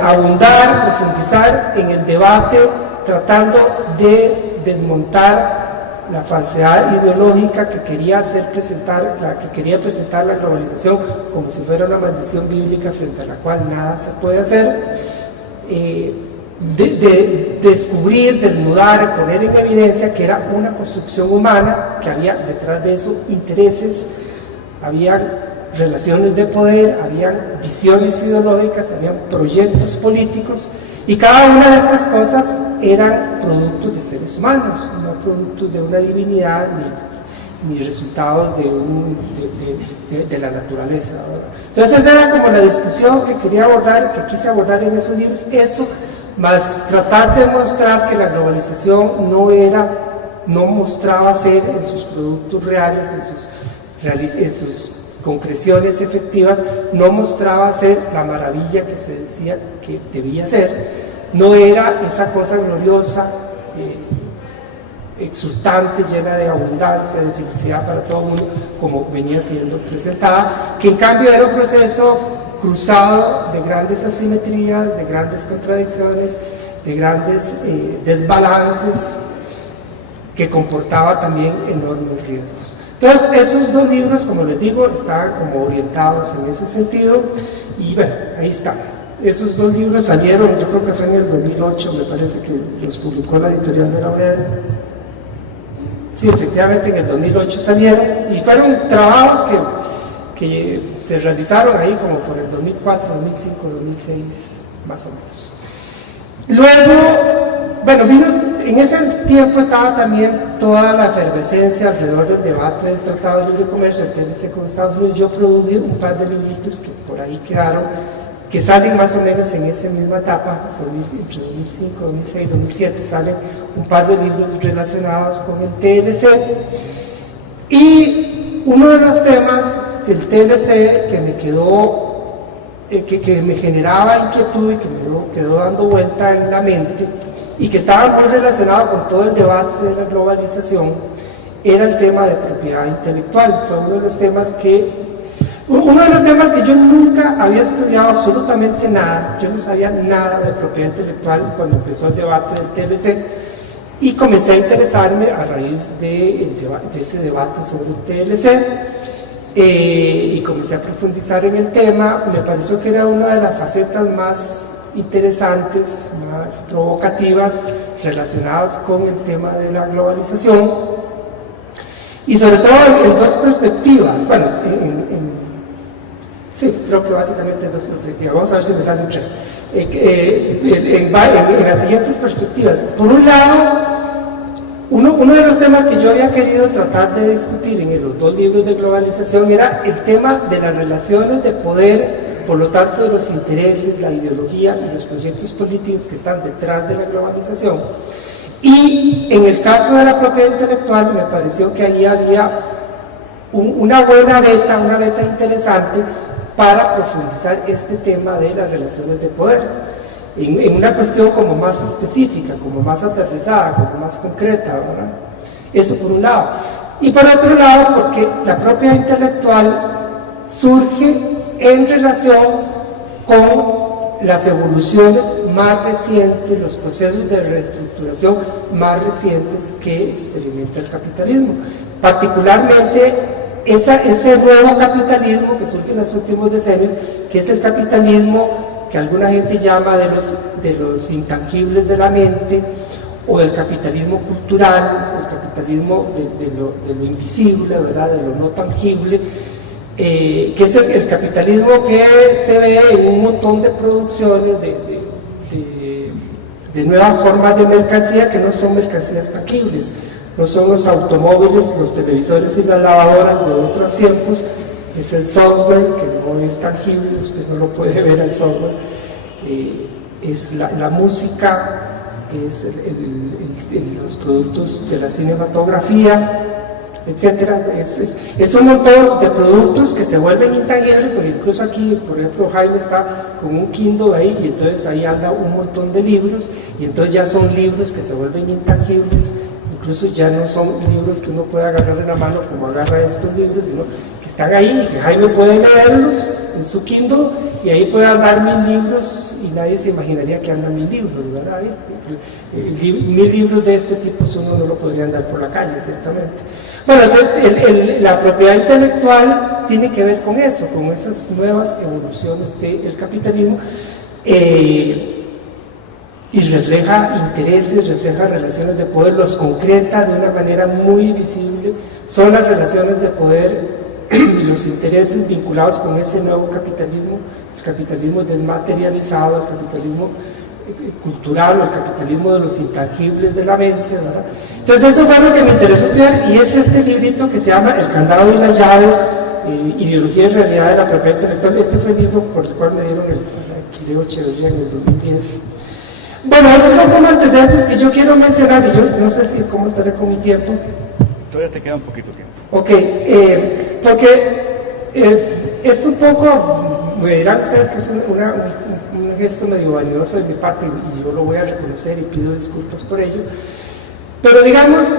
abundar, profundizar en el debate, tratando de desmontar la falsedad ideológica que quería presentar la globalización como si fuera una maldición bíblica frente a la cual nada se puede hacer, de descubrir, desnudar, poner en evidencia que era una construcción humana, que había detrás de eso intereses, había relaciones de poder, había visiones ideológicas, había proyectos políticos, y cada una de estas cosas eran productos de seres humanos, no productos de una divinidad ni resultados de la naturaleza, ¿verdad? Entonces esa era como la discusión que quería abordar, que quise abordar en esos libros, eso, más tratar de mostrar que la globalización no mostraba ser en sus productos reales, en sus concreciones efectivas, no mostraba ser la maravilla que se decía que debía ser, no era esa cosa gloriosa, exultante, llena de abundancia, de felicidad para todo el mundo, como venía siendo presentada, que en cambio era un proceso cruzado de grandes asimetrías, de grandes contradicciones, de grandes desbalances, que comportaba también enormes riesgos. Entonces, esos dos libros, como les digo, están como orientados en ese sentido, y bueno, ahí están. Esos dos libros salieron, yo creo que fue en el 2008, me parece que los publicó la editorial de la UNED. Sí, efectivamente en el 2008 salieron, y fueron trabajos que se realizaron ahí como por el 2004, 2005, 2006, más o menos. Luego, bueno, en ese tiempo estaba también toda la efervescencia alrededor del debate del Tratado de Libre Comercio, el TLC con Estados Unidos. Yo produje un par de libritos que por ahí quedaron, que salen más o menos en esa misma etapa, entre 2005, 2006, 2007, salen un par de libros relacionados con el TLC. Y uno de los temas del TLC que me quedó, que me generaba inquietud y que me quedó dando vuelta en la mente, y que estaba muy relacionado con todo el debate de la globalización, era el tema de propiedad intelectual. Fue uno de los temas que yo nunca había estudiado absolutamente nada. Yo no sabía nada de propiedad intelectual cuando empezó el debate del TLC, y comencé a interesarme a raíz de ese debate sobre el TLC, y comencé a profundizar en el tema. Me pareció que era una de las facetas más interesantes, más provocativas, relacionadas con el tema de la globalización, y sobre todo en dos perspectivas. Bueno, sí, creo que básicamente en dos perspectivas. Vamos a ver si me salen tres. En las siguientes perspectivas. Por un lado, uno de los temas que yo había querido tratar de discutir en los dos libros de globalización era el tema de las relaciones de poder, por lo tanto de los intereses, la ideología y los proyectos políticos que están detrás de la globalización. Y en el caso de la propiedad intelectual me pareció que ahí había una beta interesante para profundizar este tema de las relaciones de poder, en una cuestión como más específica, como más aterrizada, como más concreta, ¿verdad? Eso por un lado. Y por otro lado, porque la propiedad intelectual surge en relación con las evoluciones más recientes, los procesos de reestructuración más recientes que experimenta el capitalismo. Particularmente ese nuevo capitalismo que surge en los últimos decenios, que es el capitalismo que alguna gente llama de los intangibles de la mente, o del capitalismo cultural, o el capitalismo de lo invisible, ¿verdad?, de lo no tangible, que es el capitalismo que se ve en un montón de producciones de nuevas formas de mercancía que no son mercancías tangibles, no son los automóviles, los televisores y las lavadoras de otros tiempos, es el software que no es tangible, usted no lo puede ver al software, es la música, es los productos de la cinematografía, etcétera. Es un montón de productos que se vuelven intangibles, porque incluso aquí, por ejemplo, Jaime está con un Kindle ahí, y entonces ahí anda un montón de libros, y entonces ya son libros que se vuelven intangibles, incluso ya no son libros que uno puede agarrar en la mano como agarra estos libros, sino que están ahí y que Jaime puede leerlos en su Kindle, y ahí puedo andar 1000 libros y nadie se imaginaría que andan 1000 libros, ¿verdad? 1000 libros de este tipo uno no lo podría andar por la calle, ciertamente. Bueno, la propiedad intelectual tiene que ver con eso, con esas nuevas evoluciones del capitalismo, y refleja intereses, refleja relaciones de poder, los concreta de una manera muy visible. Son las relaciones de poder y los intereses vinculados con ese nuevo capitalismo, el capitalismo desmaterializado, el capitalismo cultural o el capitalismo de los intangibles de la mente, ¿verdad? Entonces eso fue lo que me interesó estudiar, y es este librito que se llama El candado y la llave, ideología y realidad de la propiedad intelectual. Este fue el libro por el cual me dieron el Quireo Echeverría en el 2010. Bueno, esos son como antecedentes que yo quiero mencionar, y yo no sé si cómo estaré con mi tiempo. Todavía te queda un poquito tiempo. Ok, porque es un poco, me dirán ustedes que es un gesto medio vanidoso de mi parte, y yo lo voy a reconocer y pido disculpas por ello, pero digamos,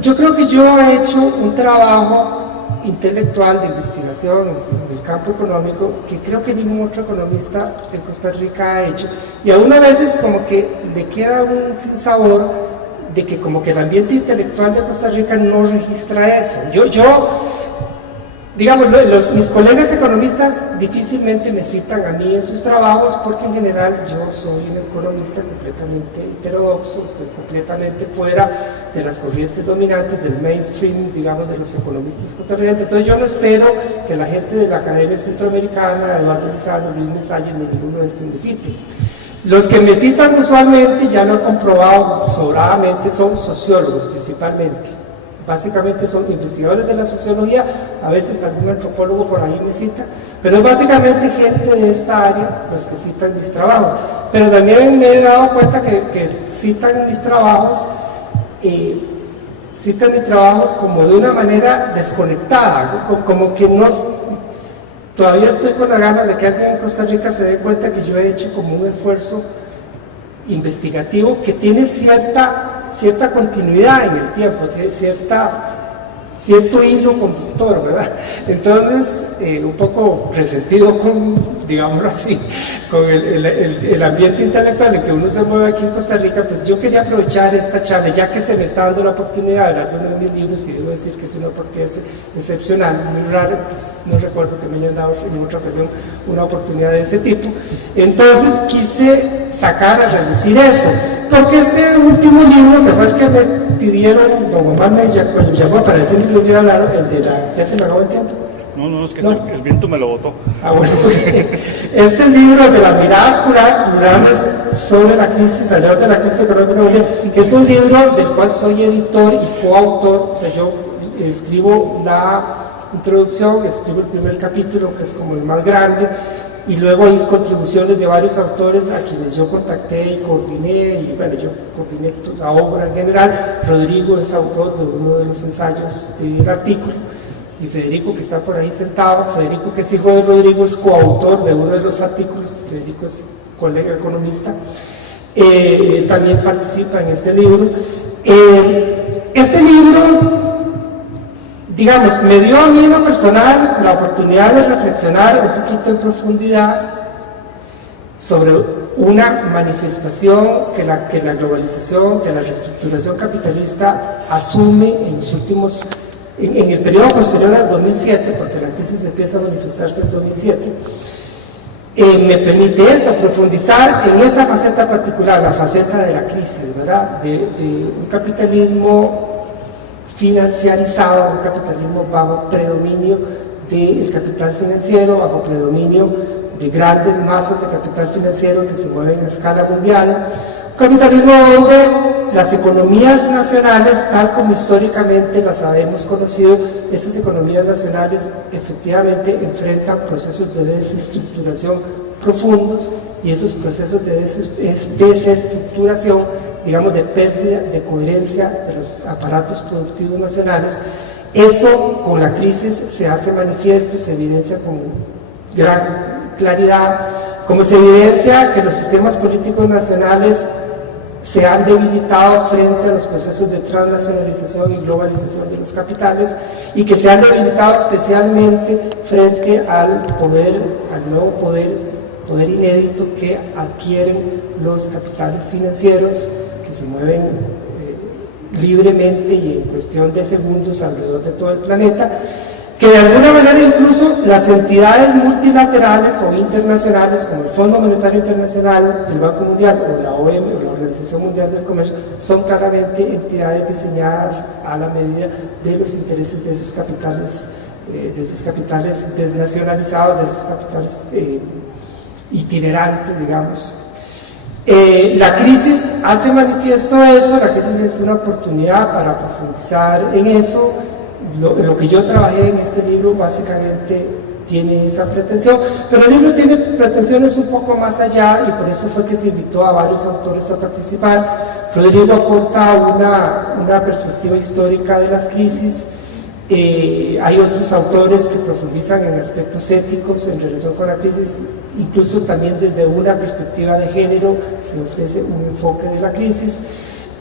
yo creo que yo he hecho un trabajo intelectual de investigación en el campo económico que creo que ningún otro economista en Costa Rica ha hecho, y aún a veces como que le queda un sinsabor de que como que el ambiente intelectual de Costa Rica no registra eso. Digamos, mis colegas economistas difícilmente me citan a mí en sus trabajos, porque en general yo soy un economista completamente heterodoxo, estoy completamente fuera de las corrientes dominantes del mainstream, digamos, de los economistas costarricenses. Entonces yo no espero que la gente de la Academia Centroamericana, Eduardo Lizardo, Luis Mesalle, ni ninguno de estos me cite. Los que me citan usualmente, ya lo he comprobado sobradamente, son sociólogos principalmente. Básicamente son investigadores de la sociología, a veces algún antropólogo por ahí me cita, pero es básicamente gente de esta área los que citan mis trabajos. Pero también me he dado cuenta que citan mis trabajos como de una manera desconectada, como que no... Todavía estoy con la gana de que alguien en Costa Rica se dé cuenta que yo he hecho como un esfuerzo investigativo que tiene cierta continuidad en el tiempo, tiene cierto hilo conductor, ¿verdad? Entonces, un poco resentido con, digámoslo así, con el ambiente intelectual en que uno se mueve aquí en Costa Rica, pues yo quería aprovechar esta charla, ya que se me está dando la oportunidad de hablar de uno de mis libros, y debo decir que es una oportunidad excepcional, muy rara, pues no recuerdo que me hayan dado en otra ocasión una oportunidad de ese tipo. Entonces quise sacar a relucir eso, porque este último libro, que fue el que me pidieron, don Omar me llamó para decirme que lo hubiera hablado, el de la... ¿Ya se me acabó el tiempo? No, es que no. El viento me lo botó. Ah, bueno, este libro de las miradas plurales sobre la crisis, alrededor de la crisis económica mundial, que es un libro del cual soy editor y coautor, o sea, yo escribo la introducción, escribo el primer capítulo, que es como el más grande, y luego hay contribuciones de varios autores a quienes yo contacté y coordiné, y bueno, yo coordiné la obra en general. Rodrigo es autor de uno de los ensayos del artículo, y Federico, que está por ahí sentado, Federico, que es hijo de Rodrigo, es coautor de uno de los artículos. Federico es colega economista, él también participa en este libro. Este libro, digamos, me dio a mí en lo personal la oportunidad de reflexionar un poquito en profundidad sobre una manifestación que la globalización, que la reestructuración capitalista asume en los últimos, en el periodo posterior al 2007, porque la crisis empieza a manifestarse en 2007, me permite eso, profundizar en esa faceta particular, la faceta de la crisis, ¿verdad? De un capitalismo financiarizado, un capitalismo bajo predominio del capital financiero, bajo predominio de grandes masas de capital financiero que se mueven a escala mundial, un capitalismo donde las economías nacionales, tal como históricamente las habemos conocido, esas economías nacionales efectivamente enfrentan procesos de desestructuración profundos, y esos procesos de desestructuración, digamos, de pérdida de coherencia de los aparatos productivos nacionales, eso con la crisis se hace manifiesto, se evidencia con gran claridad, como se evidencia que los sistemas políticos nacionales se han debilitado frente a los procesos de transnacionalización y globalización de los capitales, y que se han debilitado especialmente frente al poder, al nuevo poder poder inédito que adquieren los capitales financieros que se mueven libremente y en cuestión de segundos alrededor de todo el planeta, que de alguna manera incluso las entidades multilaterales o internacionales como el Fondo Monetario Internacional, el Banco Mundial o la OMS o la Organización Mundial del Comercio son claramente entidades diseñadas a la medida de los intereses de esos capitales desnacionalizados, de esos capitales itinerantes, digamos. La crisis hace manifiesto eso, la crisis es una oportunidad para profundizar en eso. Lo que yo trabajé en este libro básicamente tiene esa pretensión, pero el libro tiene pretensiones un poco más allá y por eso fue que se invitó a varios autores a participar. Rodrigo aporta una perspectiva histórica de las crisis. Hay otros autores que profundizan en aspectos éticos en relación con la crisis, incluso también desde una perspectiva de género se ofrece un enfoque de la crisis,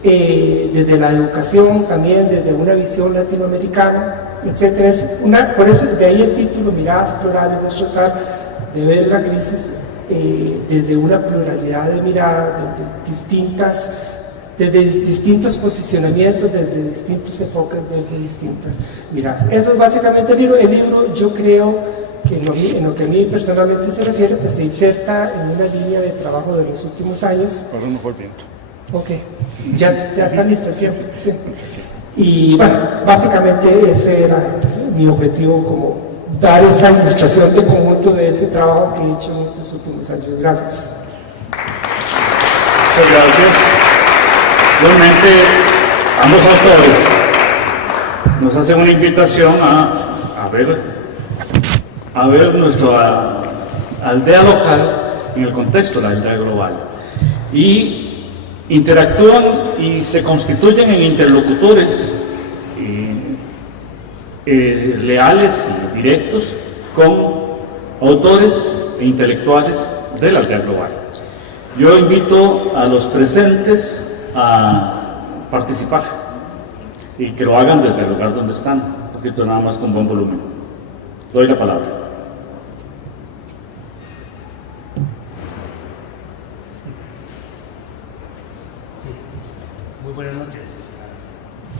desde la educación también, desde una visión latinoamericana, etc. Por eso de ahí el título, Miradas Plurales, es tratar de ver la crisis desde una pluralidad de miradas, desde distintos posicionamientos, desde distintos enfoques, desde distintas miradas. Eso es básicamente el libro. El libro, yo creo que en lo que a mí personalmente se refiere, pues se inserta en una línea de trabajo de los últimos años. Perdón por el viento. Ok, ya está listo el tiempo. Sí. Y bueno, básicamente ese era mi objetivo, como dar esa ilustración de conjunto de ese trabajo que he hecho en estos últimos años. Gracias. Muchas gracias. Realmente, ambos autores nos hacen una invitación a ver nuestra aldea local en el contexto de la aldea global. Y interactúan y se constituyen en interlocutores leales y directos con autores e intelectuales de la aldea global. Yo invito a los presentes a participar y que lo hagan desde el lugar donde están, escrito nada más con buen volumen. Le doy la palabra. Sí, muy buenas noches a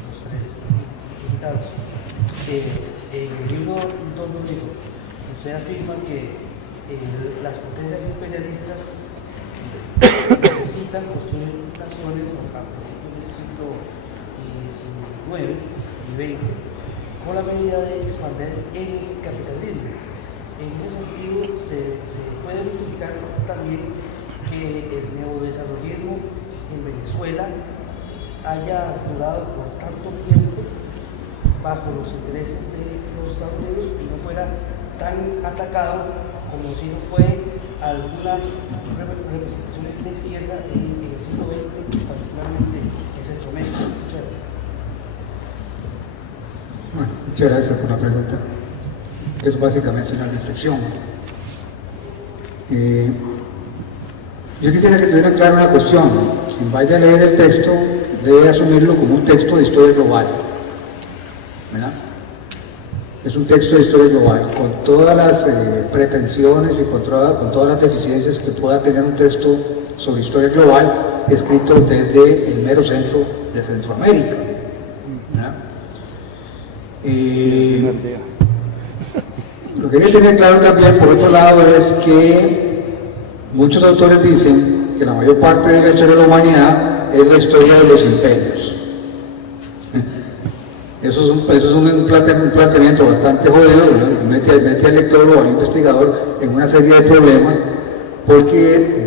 los tres invitados. En el libro Don Rodrigo, usted afirma que las potencias imperialistas necesitan construir naciones a principios del siglo XIX y XX con la medida de expandir el capitalismo. En ese sentido, se puede justificar también que el neodesarrollismo en Venezuela haya durado por tanto tiempo bajo los intereses de los Estados Unidos y no fuera tan atacado como si no fue algunas representaciones de izquierda en el siglo XX, particularmente en Centroamérica. Muchas gracias. Bueno, muchas gracias por la pregunta. Es básicamente una reflexión. Yo quisiera que tuvieran clara una cuestión. Quien vaya a leer el texto debe asumirlo como un texto de historia global, ¿verdad? Es un texto de historia global, con todas las pretensiones y con todas las deficiencias que pueda tener un texto sobre historia global escrito desde el mero centro de Centroamérica, ¿verdad? Lo que hay que tener claro también, por otro lado, es que muchos autores dicen que la mayor parte de la historia de la humanidad es la historia de los imperios. Eso es un planteamiento bastante jodido, ¿no? Mete al lector o al investigador en una serie de problemas, porque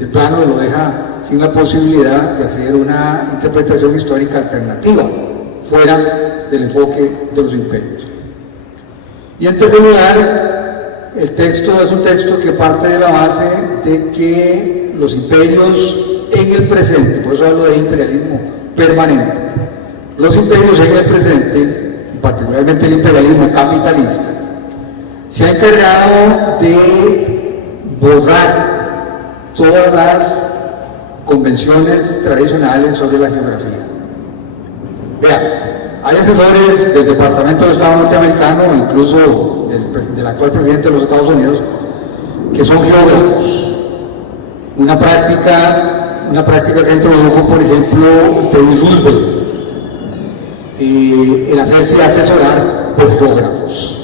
de plano lo deja sin la posibilidad de hacer una interpretación histórica alternativa, fuera del enfoque de los imperios. Y en tercer lugar, el texto es un texto que parte de la base de que los imperios en el presente, por eso hablo de imperialismo permanente, los imperios en el presente, particularmente el imperialismo capitalista, se ha encargado de borrar todas las convenciones tradicionales sobre la geografía. Vean, hay asesores del Departamento de Estado norteamericano, incluso del actual presidente de los Estados Unidos, que son geógrafos. Una práctica que introdujo, por ejemplo, Teddy Roosevelt, el hacerse asesorar por geógrafos.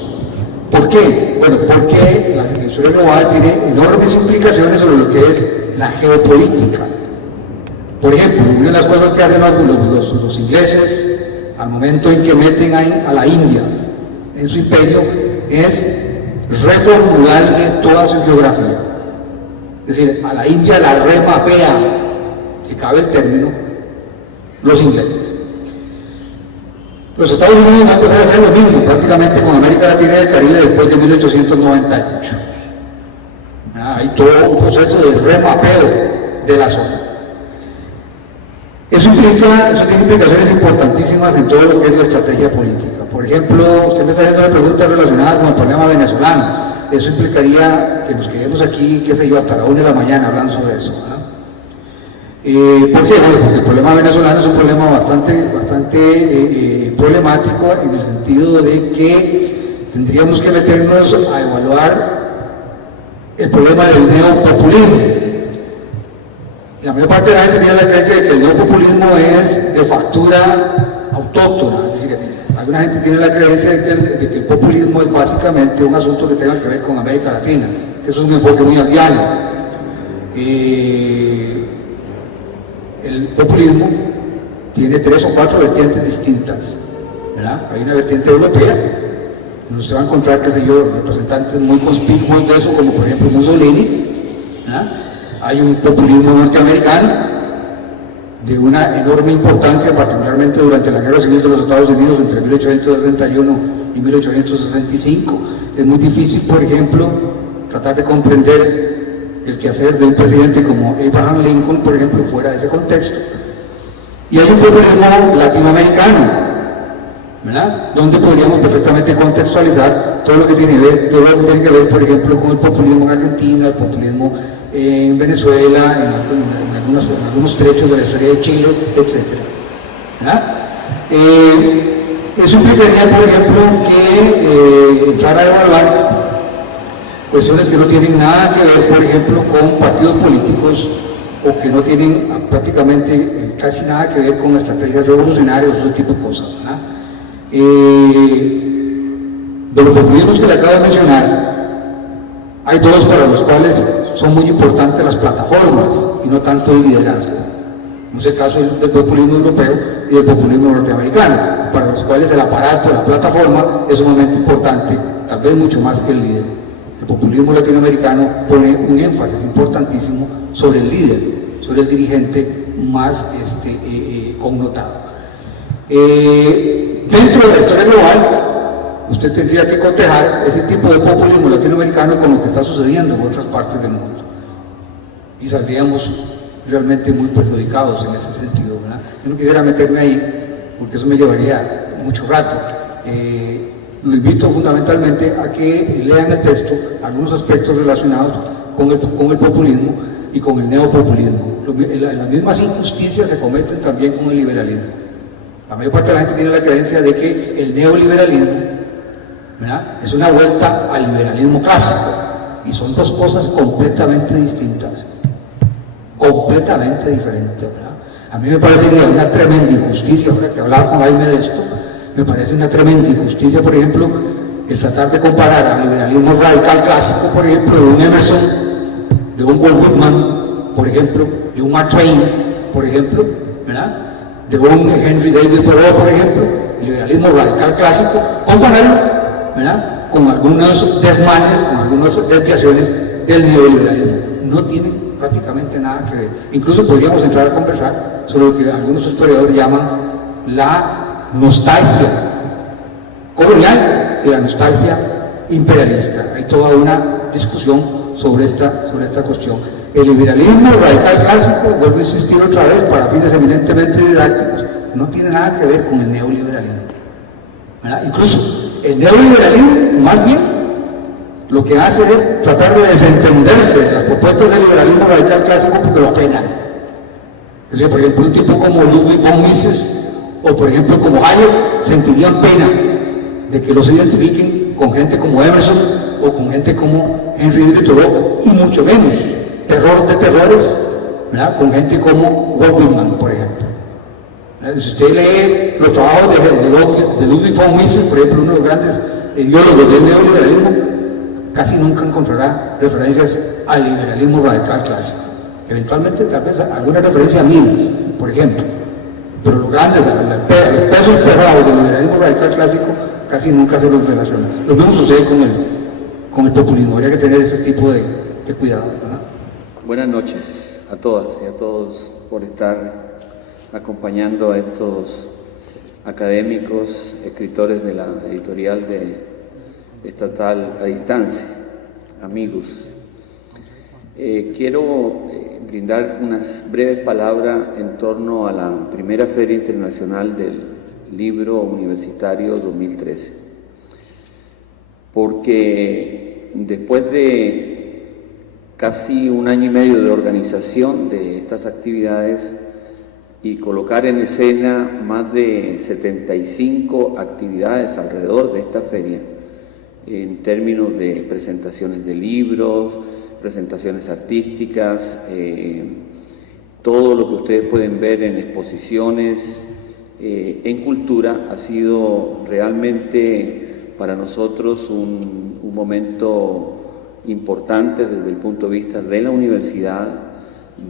¿Por qué? Bueno, porque la historia global tiene enormes implicaciones sobre lo que es la geopolítica. Por ejemplo, una de las cosas que hacen los ingleses al momento en que meten a la India en su imperio es reformularle toda su geografía. Es decir, a la India la remapean, si cabe el término, los ingleses. Los Estados Unidos van a empezar a hacer lo mismo prácticamente con América Latina y el Caribe después de 1898. Hay todo un proceso de remapeo de la zona. Eso tiene implicaciones importantísimas en todo lo que es la estrategia política. Por ejemplo, usted me está haciendo una pregunta relacionada con el problema venezolano. Eso implicaría que nos quedemos aquí, qué sé yo, hasta la 1 de la mañana hablando sobre eso. ¿Por qué? Bueno, porque el problema venezolano es un problema bastante problemático en el sentido de que tendríamos que meternos a evaluar el problema del neopopulismo. La mayor parte de la gente tiene la creencia de que el neopopulismo es de factura autóctona, es decir, alguna gente tiene la creencia de que el populismo es básicamente un asunto que tenga que ver con América Latina, que eso es un enfoque muy aldeano. El populismo tiene 3 o 4 vertientes distintas, ¿verdad? Hay una vertiente europea, donde usted va a encontrar, qué sé yo, representantes muy conspicuos de eso, como por ejemplo Mussolini, ¿verdad? Hay un populismo norteamericano de una enorme importancia, particularmente durante la Guerra Civil de los Estados Unidos entre 1861 y 1865. Es muy difícil, por ejemplo, tratar de comprender el quehacer de un presidente como Abraham Lincoln, por ejemplo, fuera de ese contexto. Y hay un populismo latinoamericano, ¿verdad? Donde podríamos perfectamente contextualizar todo lo que tiene que ver, por ejemplo, con el populismo en Argentina, el populismo en Venezuela, en algunos trechos de la historia de Chile, etc. Eso implicaría, por ejemplo, que entrar a evaluar cuestiones que no tienen nada que ver, por ejemplo, con partidos políticos o que no tienen prácticamente casi nada que ver con estrategias revolucionarias o ese tipo de cosas. De los populismos que le acabo de mencionar, hay 2 para los cuales son muy importantes las plataformas y no tanto el liderazgo. No es el caso del populismo europeo y del populismo norteamericano, para los cuales el aparato, la plataforma, es un momento importante, tal vez mucho más que el líder. El populismo latinoamericano pone un énfasis importantísimo sobre el líder, sobre el dirigente más connotado. Dentro de la historia global, usted tendría que cotejar ese tipo de populismo latinoamericano con lo que está sucediendo en otras partes del mundo. Y saldríamos realmente muy perjudicados en ese sentido, ¿verdad? Yo no quisiera meterme ahí, porque eso me llevaría mucho rato. Lo invito fundamentalmente a que lean el texto, algunos aspectos relacionados con el populismo y con el neopopulismo. Las mismas injusticias se cometen también con el liberalismo. La mayor parte de la gente tiene la creencia de que el neoliberalismo, ¿verdad?, es una vuelta al liberalismo clásico, y son 2 cosas completamente distintas, completamente diferentes, ¿verdad? A mí me parecería una tremenda injusticia, ahora que hablaba con Jaime de esto, me parece una tremenda injusticia, por ejemplo, el tratar de comparar al liberalismo radical clásico, por ejemplo, de un Emerson, de un Walt Whitman, por ejemplo, de un Mark Twain, por ejemplo, ¿verdad?, de un Henry David Thoreau, por ejemplo, el liberalismo radical clásico, compararlo, ¿verdad?, con algunos desmanes, con algunas desviaciones del neoliberalismo. No tienen prácticamente nada que ver. Incluso podríamos entrar a conversar sobre lo que algunos historiadores llaman la nostalgia colonial y la nostalgia imperialista. Hay toda una discusión sobre esta cuestión. El liberalismo radical clásico, vuelvo a insistir otra vez, para fines eminentemente didácticos, no tiene nada que ver con el neoliberalismo, ¿verdad? Incluso el neoliberalismo, más bien, lo que hace es tratar de desentenderse de las propuestas del liberalismo radical clásico porque lo apenan. Es decir, por ejemplo, un tipo como Ludwig von Mises o por ejemplo como Hayek sentirían pena de que los identifiquen con gente como Emerson o con gente como Henry David Thoreau, y mucho menos terror de terrores, ¿verdad?, con gente como Walt Whitman, por ejemplo. Si usted lee los trabajos de Ludwig von Mises, por ejemplo, uno de los grandes ideólogos del neoliberalismo, casi nunca encontrará referencias al liberalismo radical clásico. Eventualmente, tal vez, alguna referencia a Mises, por ejemplo, pero los grandes, los pesos pesados del liberalismo radical clásico, casi nunca se los relaciona. Lo mismo sucede con el populismo. Habría que tener ese tipo de cuidado, ¿verdad? Buenas noches a todas y a todos por estar acompañando a estos académicos, escritores de la editorial de Estatal a Distancia, amigos. Quiero brindar unas breves palabras en torno a la primera Feria Internacional del Libro Universitario 2013, porque después de casi un año y medio de organización de estas actividades y colocar en escena más de 75 actividades alrededor de esta feria, en términos de presentaciones de libros, presentaciones artísticas, todo lo que ustedes pueden ver en exposiciones, en cultura, ha sido realmente para nosotros un momento importante desde el punto de vista de la universidad,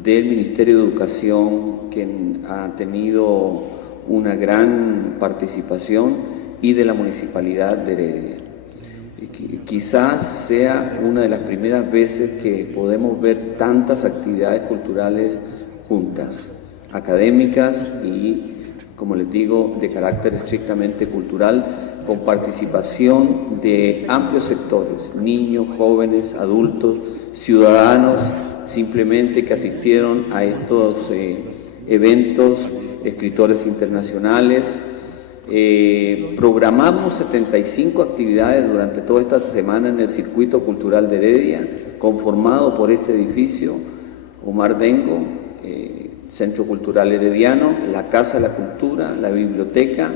del Ministerio de Educación, que ha tenido una gran participación, y de la Municipalidad de Heredia. Quizás sea una de las primeras veces que podemos ver tantas actividades culturales juntas, académicas y, como les digo, de carácter estrictamente cultural, con participación de amplios sectores, niños, jóvenes, adultos, ciudadanos, simplemente que asistieron a estos eventos, escritores internacionales. Programamos 75 actividades durante toda esta semana en el Circuito Cultural de Heredia, conformado por este edificio, Omar Dengo, Centro Cultural Herediano, la Casa de la Cultura, la Biblioteca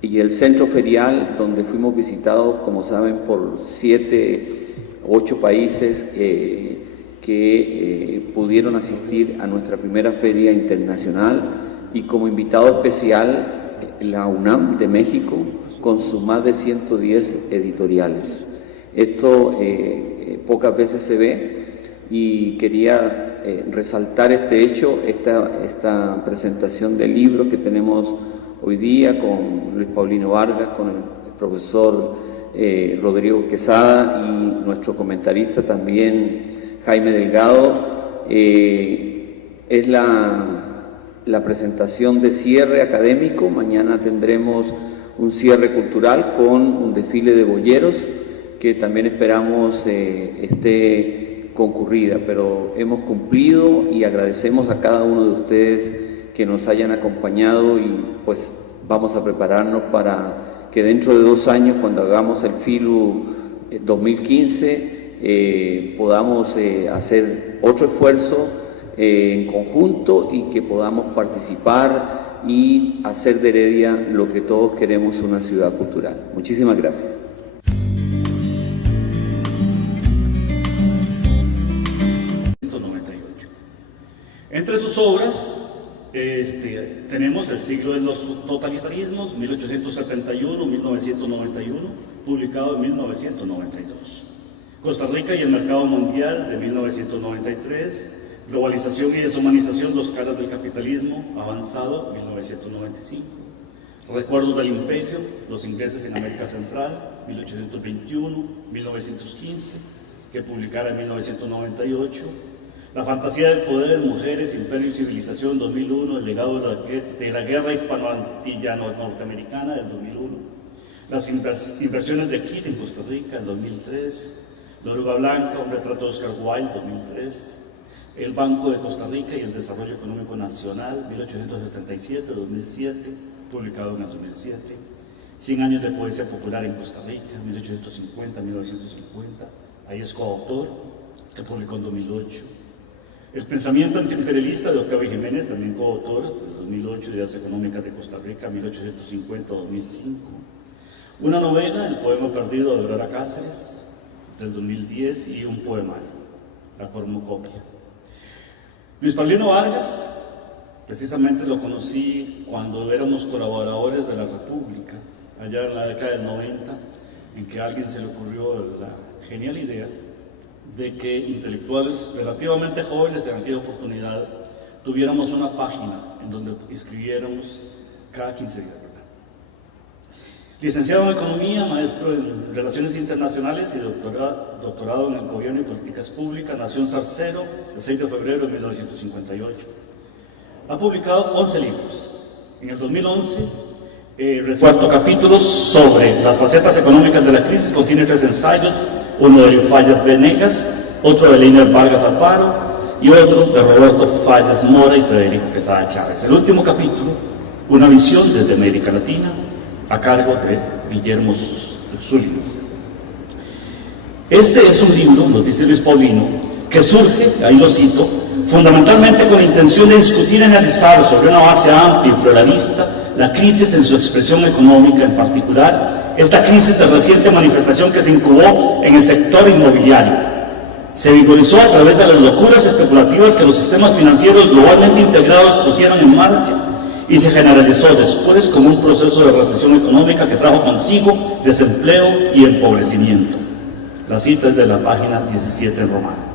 y el Centro Ferial, donde fuimos visitados, como saben, por 8 países que pudieron asistir a nuestra primera feria internacional, y como invitado especial la UNAM de México, con sus más de 110 editoriales. Esto pocas veces se ve, y quería resaltar este hecho, esta presentación de libros que tenemos hoy día con Luis Paulino Vargas, con el profesor Rodrigo Quesada y nuestro comentarista también Jaime Delgado. Es la presentación de cierre académico. Mañana tendremos un cierre cultural con un desfile de boyeros que también esperamos esté concurrida, pero hemos cumplido y agradecemos a cada uno de ustedes que nos hayan acompañado, y pues vamos a prepararnos para que dentro de 2 años, cuando hagamos el FILU 2015, podamos hacer otro esfuerzo en conjunto y que podamos participar y hacer de Heredia lo que todos queremos, una ciudad cultural. Muchísimas gracias. Entre sus obras tenemos El siglo de los totalitarismos, 1871-1991, publicado en 1992. Costa Rica y el mercado mundial, de 1993. Globalización y deshumanización, 2 caras del capitalismo avanzado, 1995. Recuerdos del imperio, los ingleses en América Central, 1821-1915, que publicara en 1998. La fantasía del poder, mujeres, imperio y civilización, 2001, el legado de la guerra hispano-antillano norteamericana, del 2001. Las inversiones de Kidd en Costa Rica, el 2003. La oruga blanca, un retrato de Oscar Wilde, 2003. El Banco de Costa Rica y el Desarrollo Económico Nacional, 1877-2007, publicado en el 2007. 100 años de poesía popular en Costa Rica, 1850-1950, ahí es coautor, que publicó en 2008. El pensamiento antiimperialista de Octavio Jiménez, también coautor, en 2008, Ideas Económicas de Costa Rica, 1850-2005. Una novela, El poema perdido de Aurora Cáceres, del 2010, y un poemario. la cornucopia. Luis Paulino Vargas, precisamente lo conocí cuando éramos colaboradores de la República, allá en la década del 90, en que a alguien se le ocurrió la genial idea de que intelectuales relativamente jóvenes en aquella oportunidad tuviéramos una página en donde escribiéramos cada 15 días. Licenciado en Economía, maestro en Relaciones Internacionales y doctorado en Gobierno y Políticas Públicas, nació en Zarcero el 6 de febrero de 1958. Ha publicado 11 libros. En el 2011, 4 capítulos sobre las facetas económicas de la crisis, contiene 3 ensayos, uno de Fallas Venegas, otro de Leiner Vargas Alfaro y otro de Roberto Fallas Mora y Federico Quesada Chávez. El último capítulo, una visión desde América Latina, a cargo de Guillermo Zúñiga. Este es un libro, nos dice Luis Paulino, que surge, ahí lo cito, fundamentalmente con la intención de discutir y analizar sobre una base amplia y pluralista la crisis en su expresión económica, en particular esta crisis de reciente manifestación que se incubó en el sector inmobiliario. Se vigorizó a través de las locuras especulativas que los sistemas financieros globalmente integrados pusieron en marcha y se generalizó después como un proceso de recesión económica que trajo consigo desempleo y empobrecimiento. La cita es de la página 17 en romano.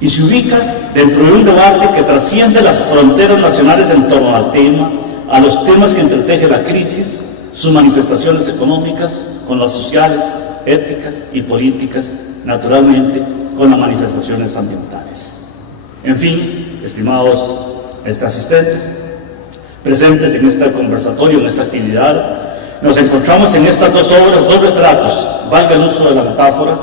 Y se ubica dentro de un debate que trasciende las fronteras nacionales en torno al tema, a los temas que entreteje la crisis, sus manifestaciones económicas, con las sociales, éticas y políticas, naturalmente con las manifestaciones ambientales. En fin, estimados asistentes, presentes en este conversatorio, en esta actividad, nos encontramos en estas dos obras, dos retratos, valga el uso de la metáfora,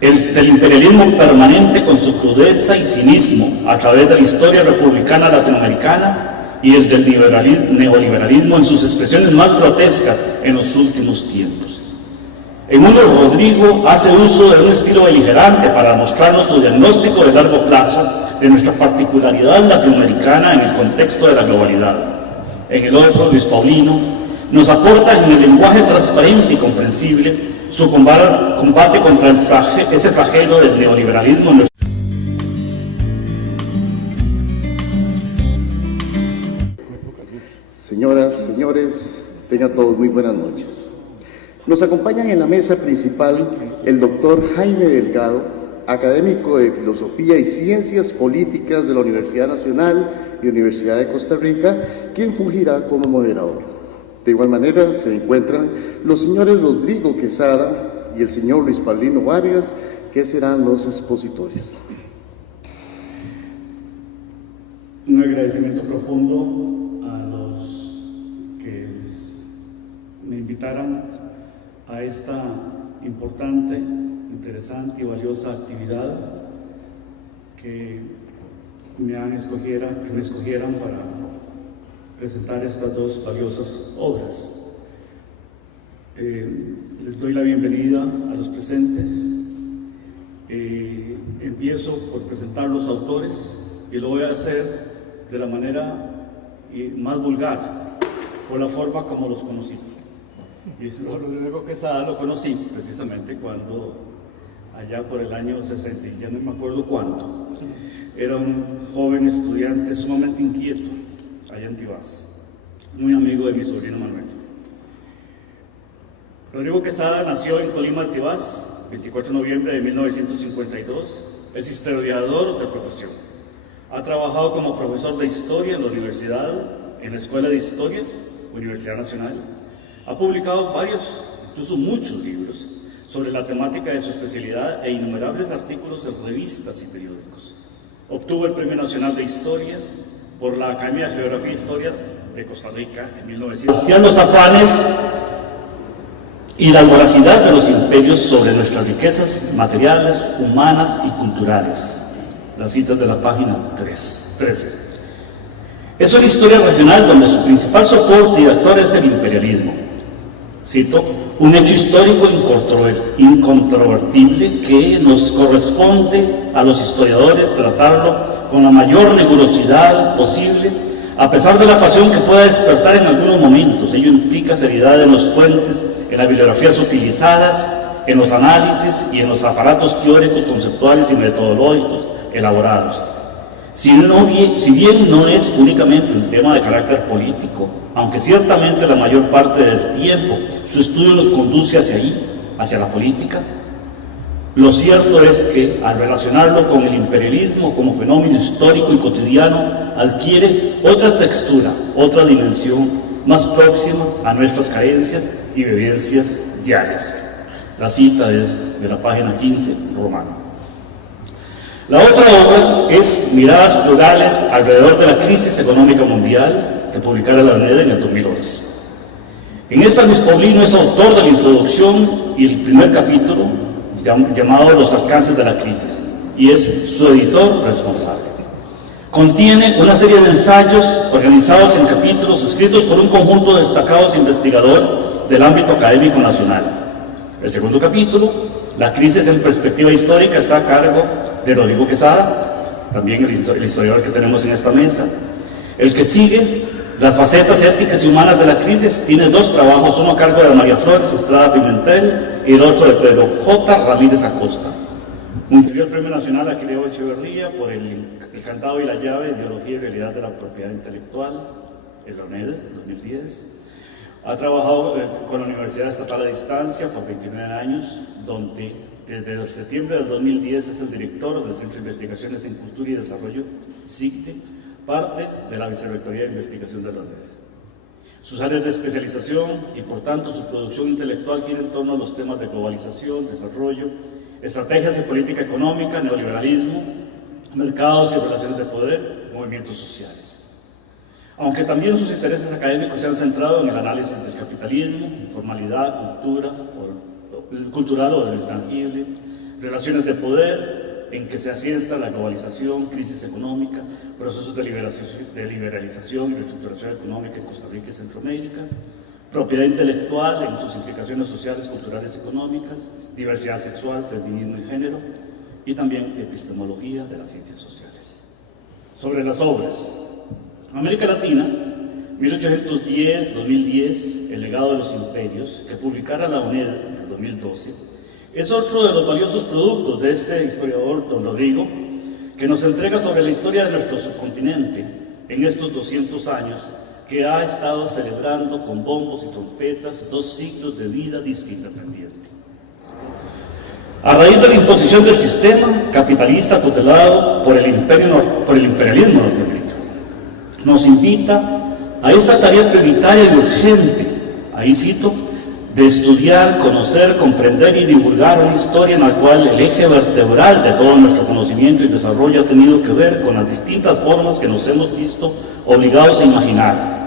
el del imperialismo permanente con su crudeza y cinismo a través de la historia republicana latinoamericana y el del neoliberalismo en sus expresiones más grotescas en los últimos tiempos. En uno, Rodrigo hace uso de un estilo beligerante para mostrarnos su diagnóstico de largo plazo de nuestra particularidad latinoamericana en el contexto de la globalidad. En el otro, Luis Paulino nos aporta en el lenguaje transparente y comprensible su combate contra ese flagelo del neoliberalismo. Señoras, señores, tengan todos muy buenas noches. Nos acompañan en la mesa principal el doctor Jaime Delgado, académico de Filosofía y Ciencias Políticas de la Universidad Nacional y Universidad de Costa Rica, quien fungirá como moderador. De igual manera se encuentran los señores Rodrigo Quesada y el señor Luis Paulino Vargas, que serán los expositores. Un agradecimiento profundo a los que me invitaran a esta importante, interesante y valiosa actividad que me escogieran para presentar estas dos valiosas obras. Les doy la bienvenida a los presentes. Empiezo por presentar los autores y lo voy a hacer de la manera más vulgar, por la forma como los conocí. Y Rodrigo Quesada lo conocí precisamente cuando, allá por el año 60, ya no me acuerdo cuánto, era un joven estudiante sumamente inquieto, allá en Tibás, muy amigo de mi sobrino Manuel. Rodrigo Quesada nació en Colima, Tibás, 24 de noviembre de 1952, es historiador de profesión. Ha trabajado como profesor de historia en la universidad, en la Escuela de Historia, Universidad Nacional. Ha publicado varios, incluso muchos libros, sobre la temática de su especialidad e innumerables artículos en revistas y periódicos. Obtuvo el Premio Nacional de Historia por la Academia de Geografía e Historia de Costa Rica en 1900. Los afanes y la voracidad de los imperios sobre nuestras riquezas materiales, humanas y culturales. Las citas de la página 13. Es una historia regional donde su principal soporte y actor es el imperialismo. Cito, un hecho histórico incontrovertible que nos corresponde a los historiadores tratarlo con la mayor rigurosidad posible, a pesar de la pasión que pueda despertar en algunos momentos. Ello implica seriedad en las fuentes, en las bibliografías utilizadas en los análisis y en los aparatos teóricos, conceptuales y metodológicos elaborados. Si bien no es únicamente un tema de carácter político, aunque ciertamente la mayor parte del tiempo su estudio nos conduce hacia ahí, hacia la política, lo cierto es que al relacionarlo con el imperialismo como fenómeno histórico y cotidiano, adquiere otra textura, otra dimensión más próxima a nuestras carencias y vivencias diarias. La cita es de la página 15, Romano. La otra obra es Miradas plurales alrededor de la crisis económica mundial, que publicara la UNED en el 2011. En esta Luis Paulino es autor de la introducción y el primer capítulo, llamado Los alcances de la crisis, y es su editor responsable. Contiene una serie de ensayos organizados en capítulos escritos por un conjunto de destacados investigadores del ámbito académico nacional. El segundo capítulo, La crisis en perspectiva histórica, está a cargo de Rodrigo Quesada, también el historiador que tenemos en esta mesa. El que sigue, Las facetas éticas y humanas de la crisis, tiene dos trabajos, uno a cargo de María Flores Estrada Pimentel y el otro de Pedro J. Ramírez Acosta. Un premio nacional a Quireo Echeverría por el candado y la llave, Ideología y Realidad de la Propiedad Intelectual, en la UNED, 2010. Ha trabajado con la Universidad Estatal a Distancia por 29 años, donde desde septiembre del 2010 es el director del Centro de Investigaciones en Cultura y Desarrollo, CICTE, parte de la Vicerrectoría de Investigación de la UNED. Sus áreas de especialización y por tanto su producción intelectual gira en torno a los temas de globalización, desarrollo, estrategias de política económica, neoliberalismo, mercados y relaciones de poder, movimientos sociales. Aunque también sus intereses académicos se han centrado en el análisis del capitalismo, informalidad, cultural o del tangible, relaciones de poder, en que se asienta la globalización, crisis económica, procesos de liberalización y reestructuración económica en Costa Rica y Centroamérica, propiedad intelectual en sus implicaciones sociales, culturales y económicas, diversidad sexual, feminismo y género, y también epistemología de las ciencias sociales. Sobre las obras. América Latina, 1810-2010, El legado de los imperios, que publicara la UNED en el 2012, es otro de los valiosos productos de este historiador, don Rodrigo, que nos entrega sobre la historia de nuestro subcontinente en estos 200 años que ha estado celebrando con bombos y trompetas 2 siglos de vida disque independiente. A raíz de la imposición del sistema capitalista tutelado por el imperialismo norteamericano, nos invita a esta tarea prioritaria y urgente, ahí cito, de estudiar, conocer, comprender y divulgar una historia en la cual el eje vertebral de todo nuestro conocimiento y desarrollo ha tenido que ver con las distintas formas que nos hemos visto obligados a imaginar,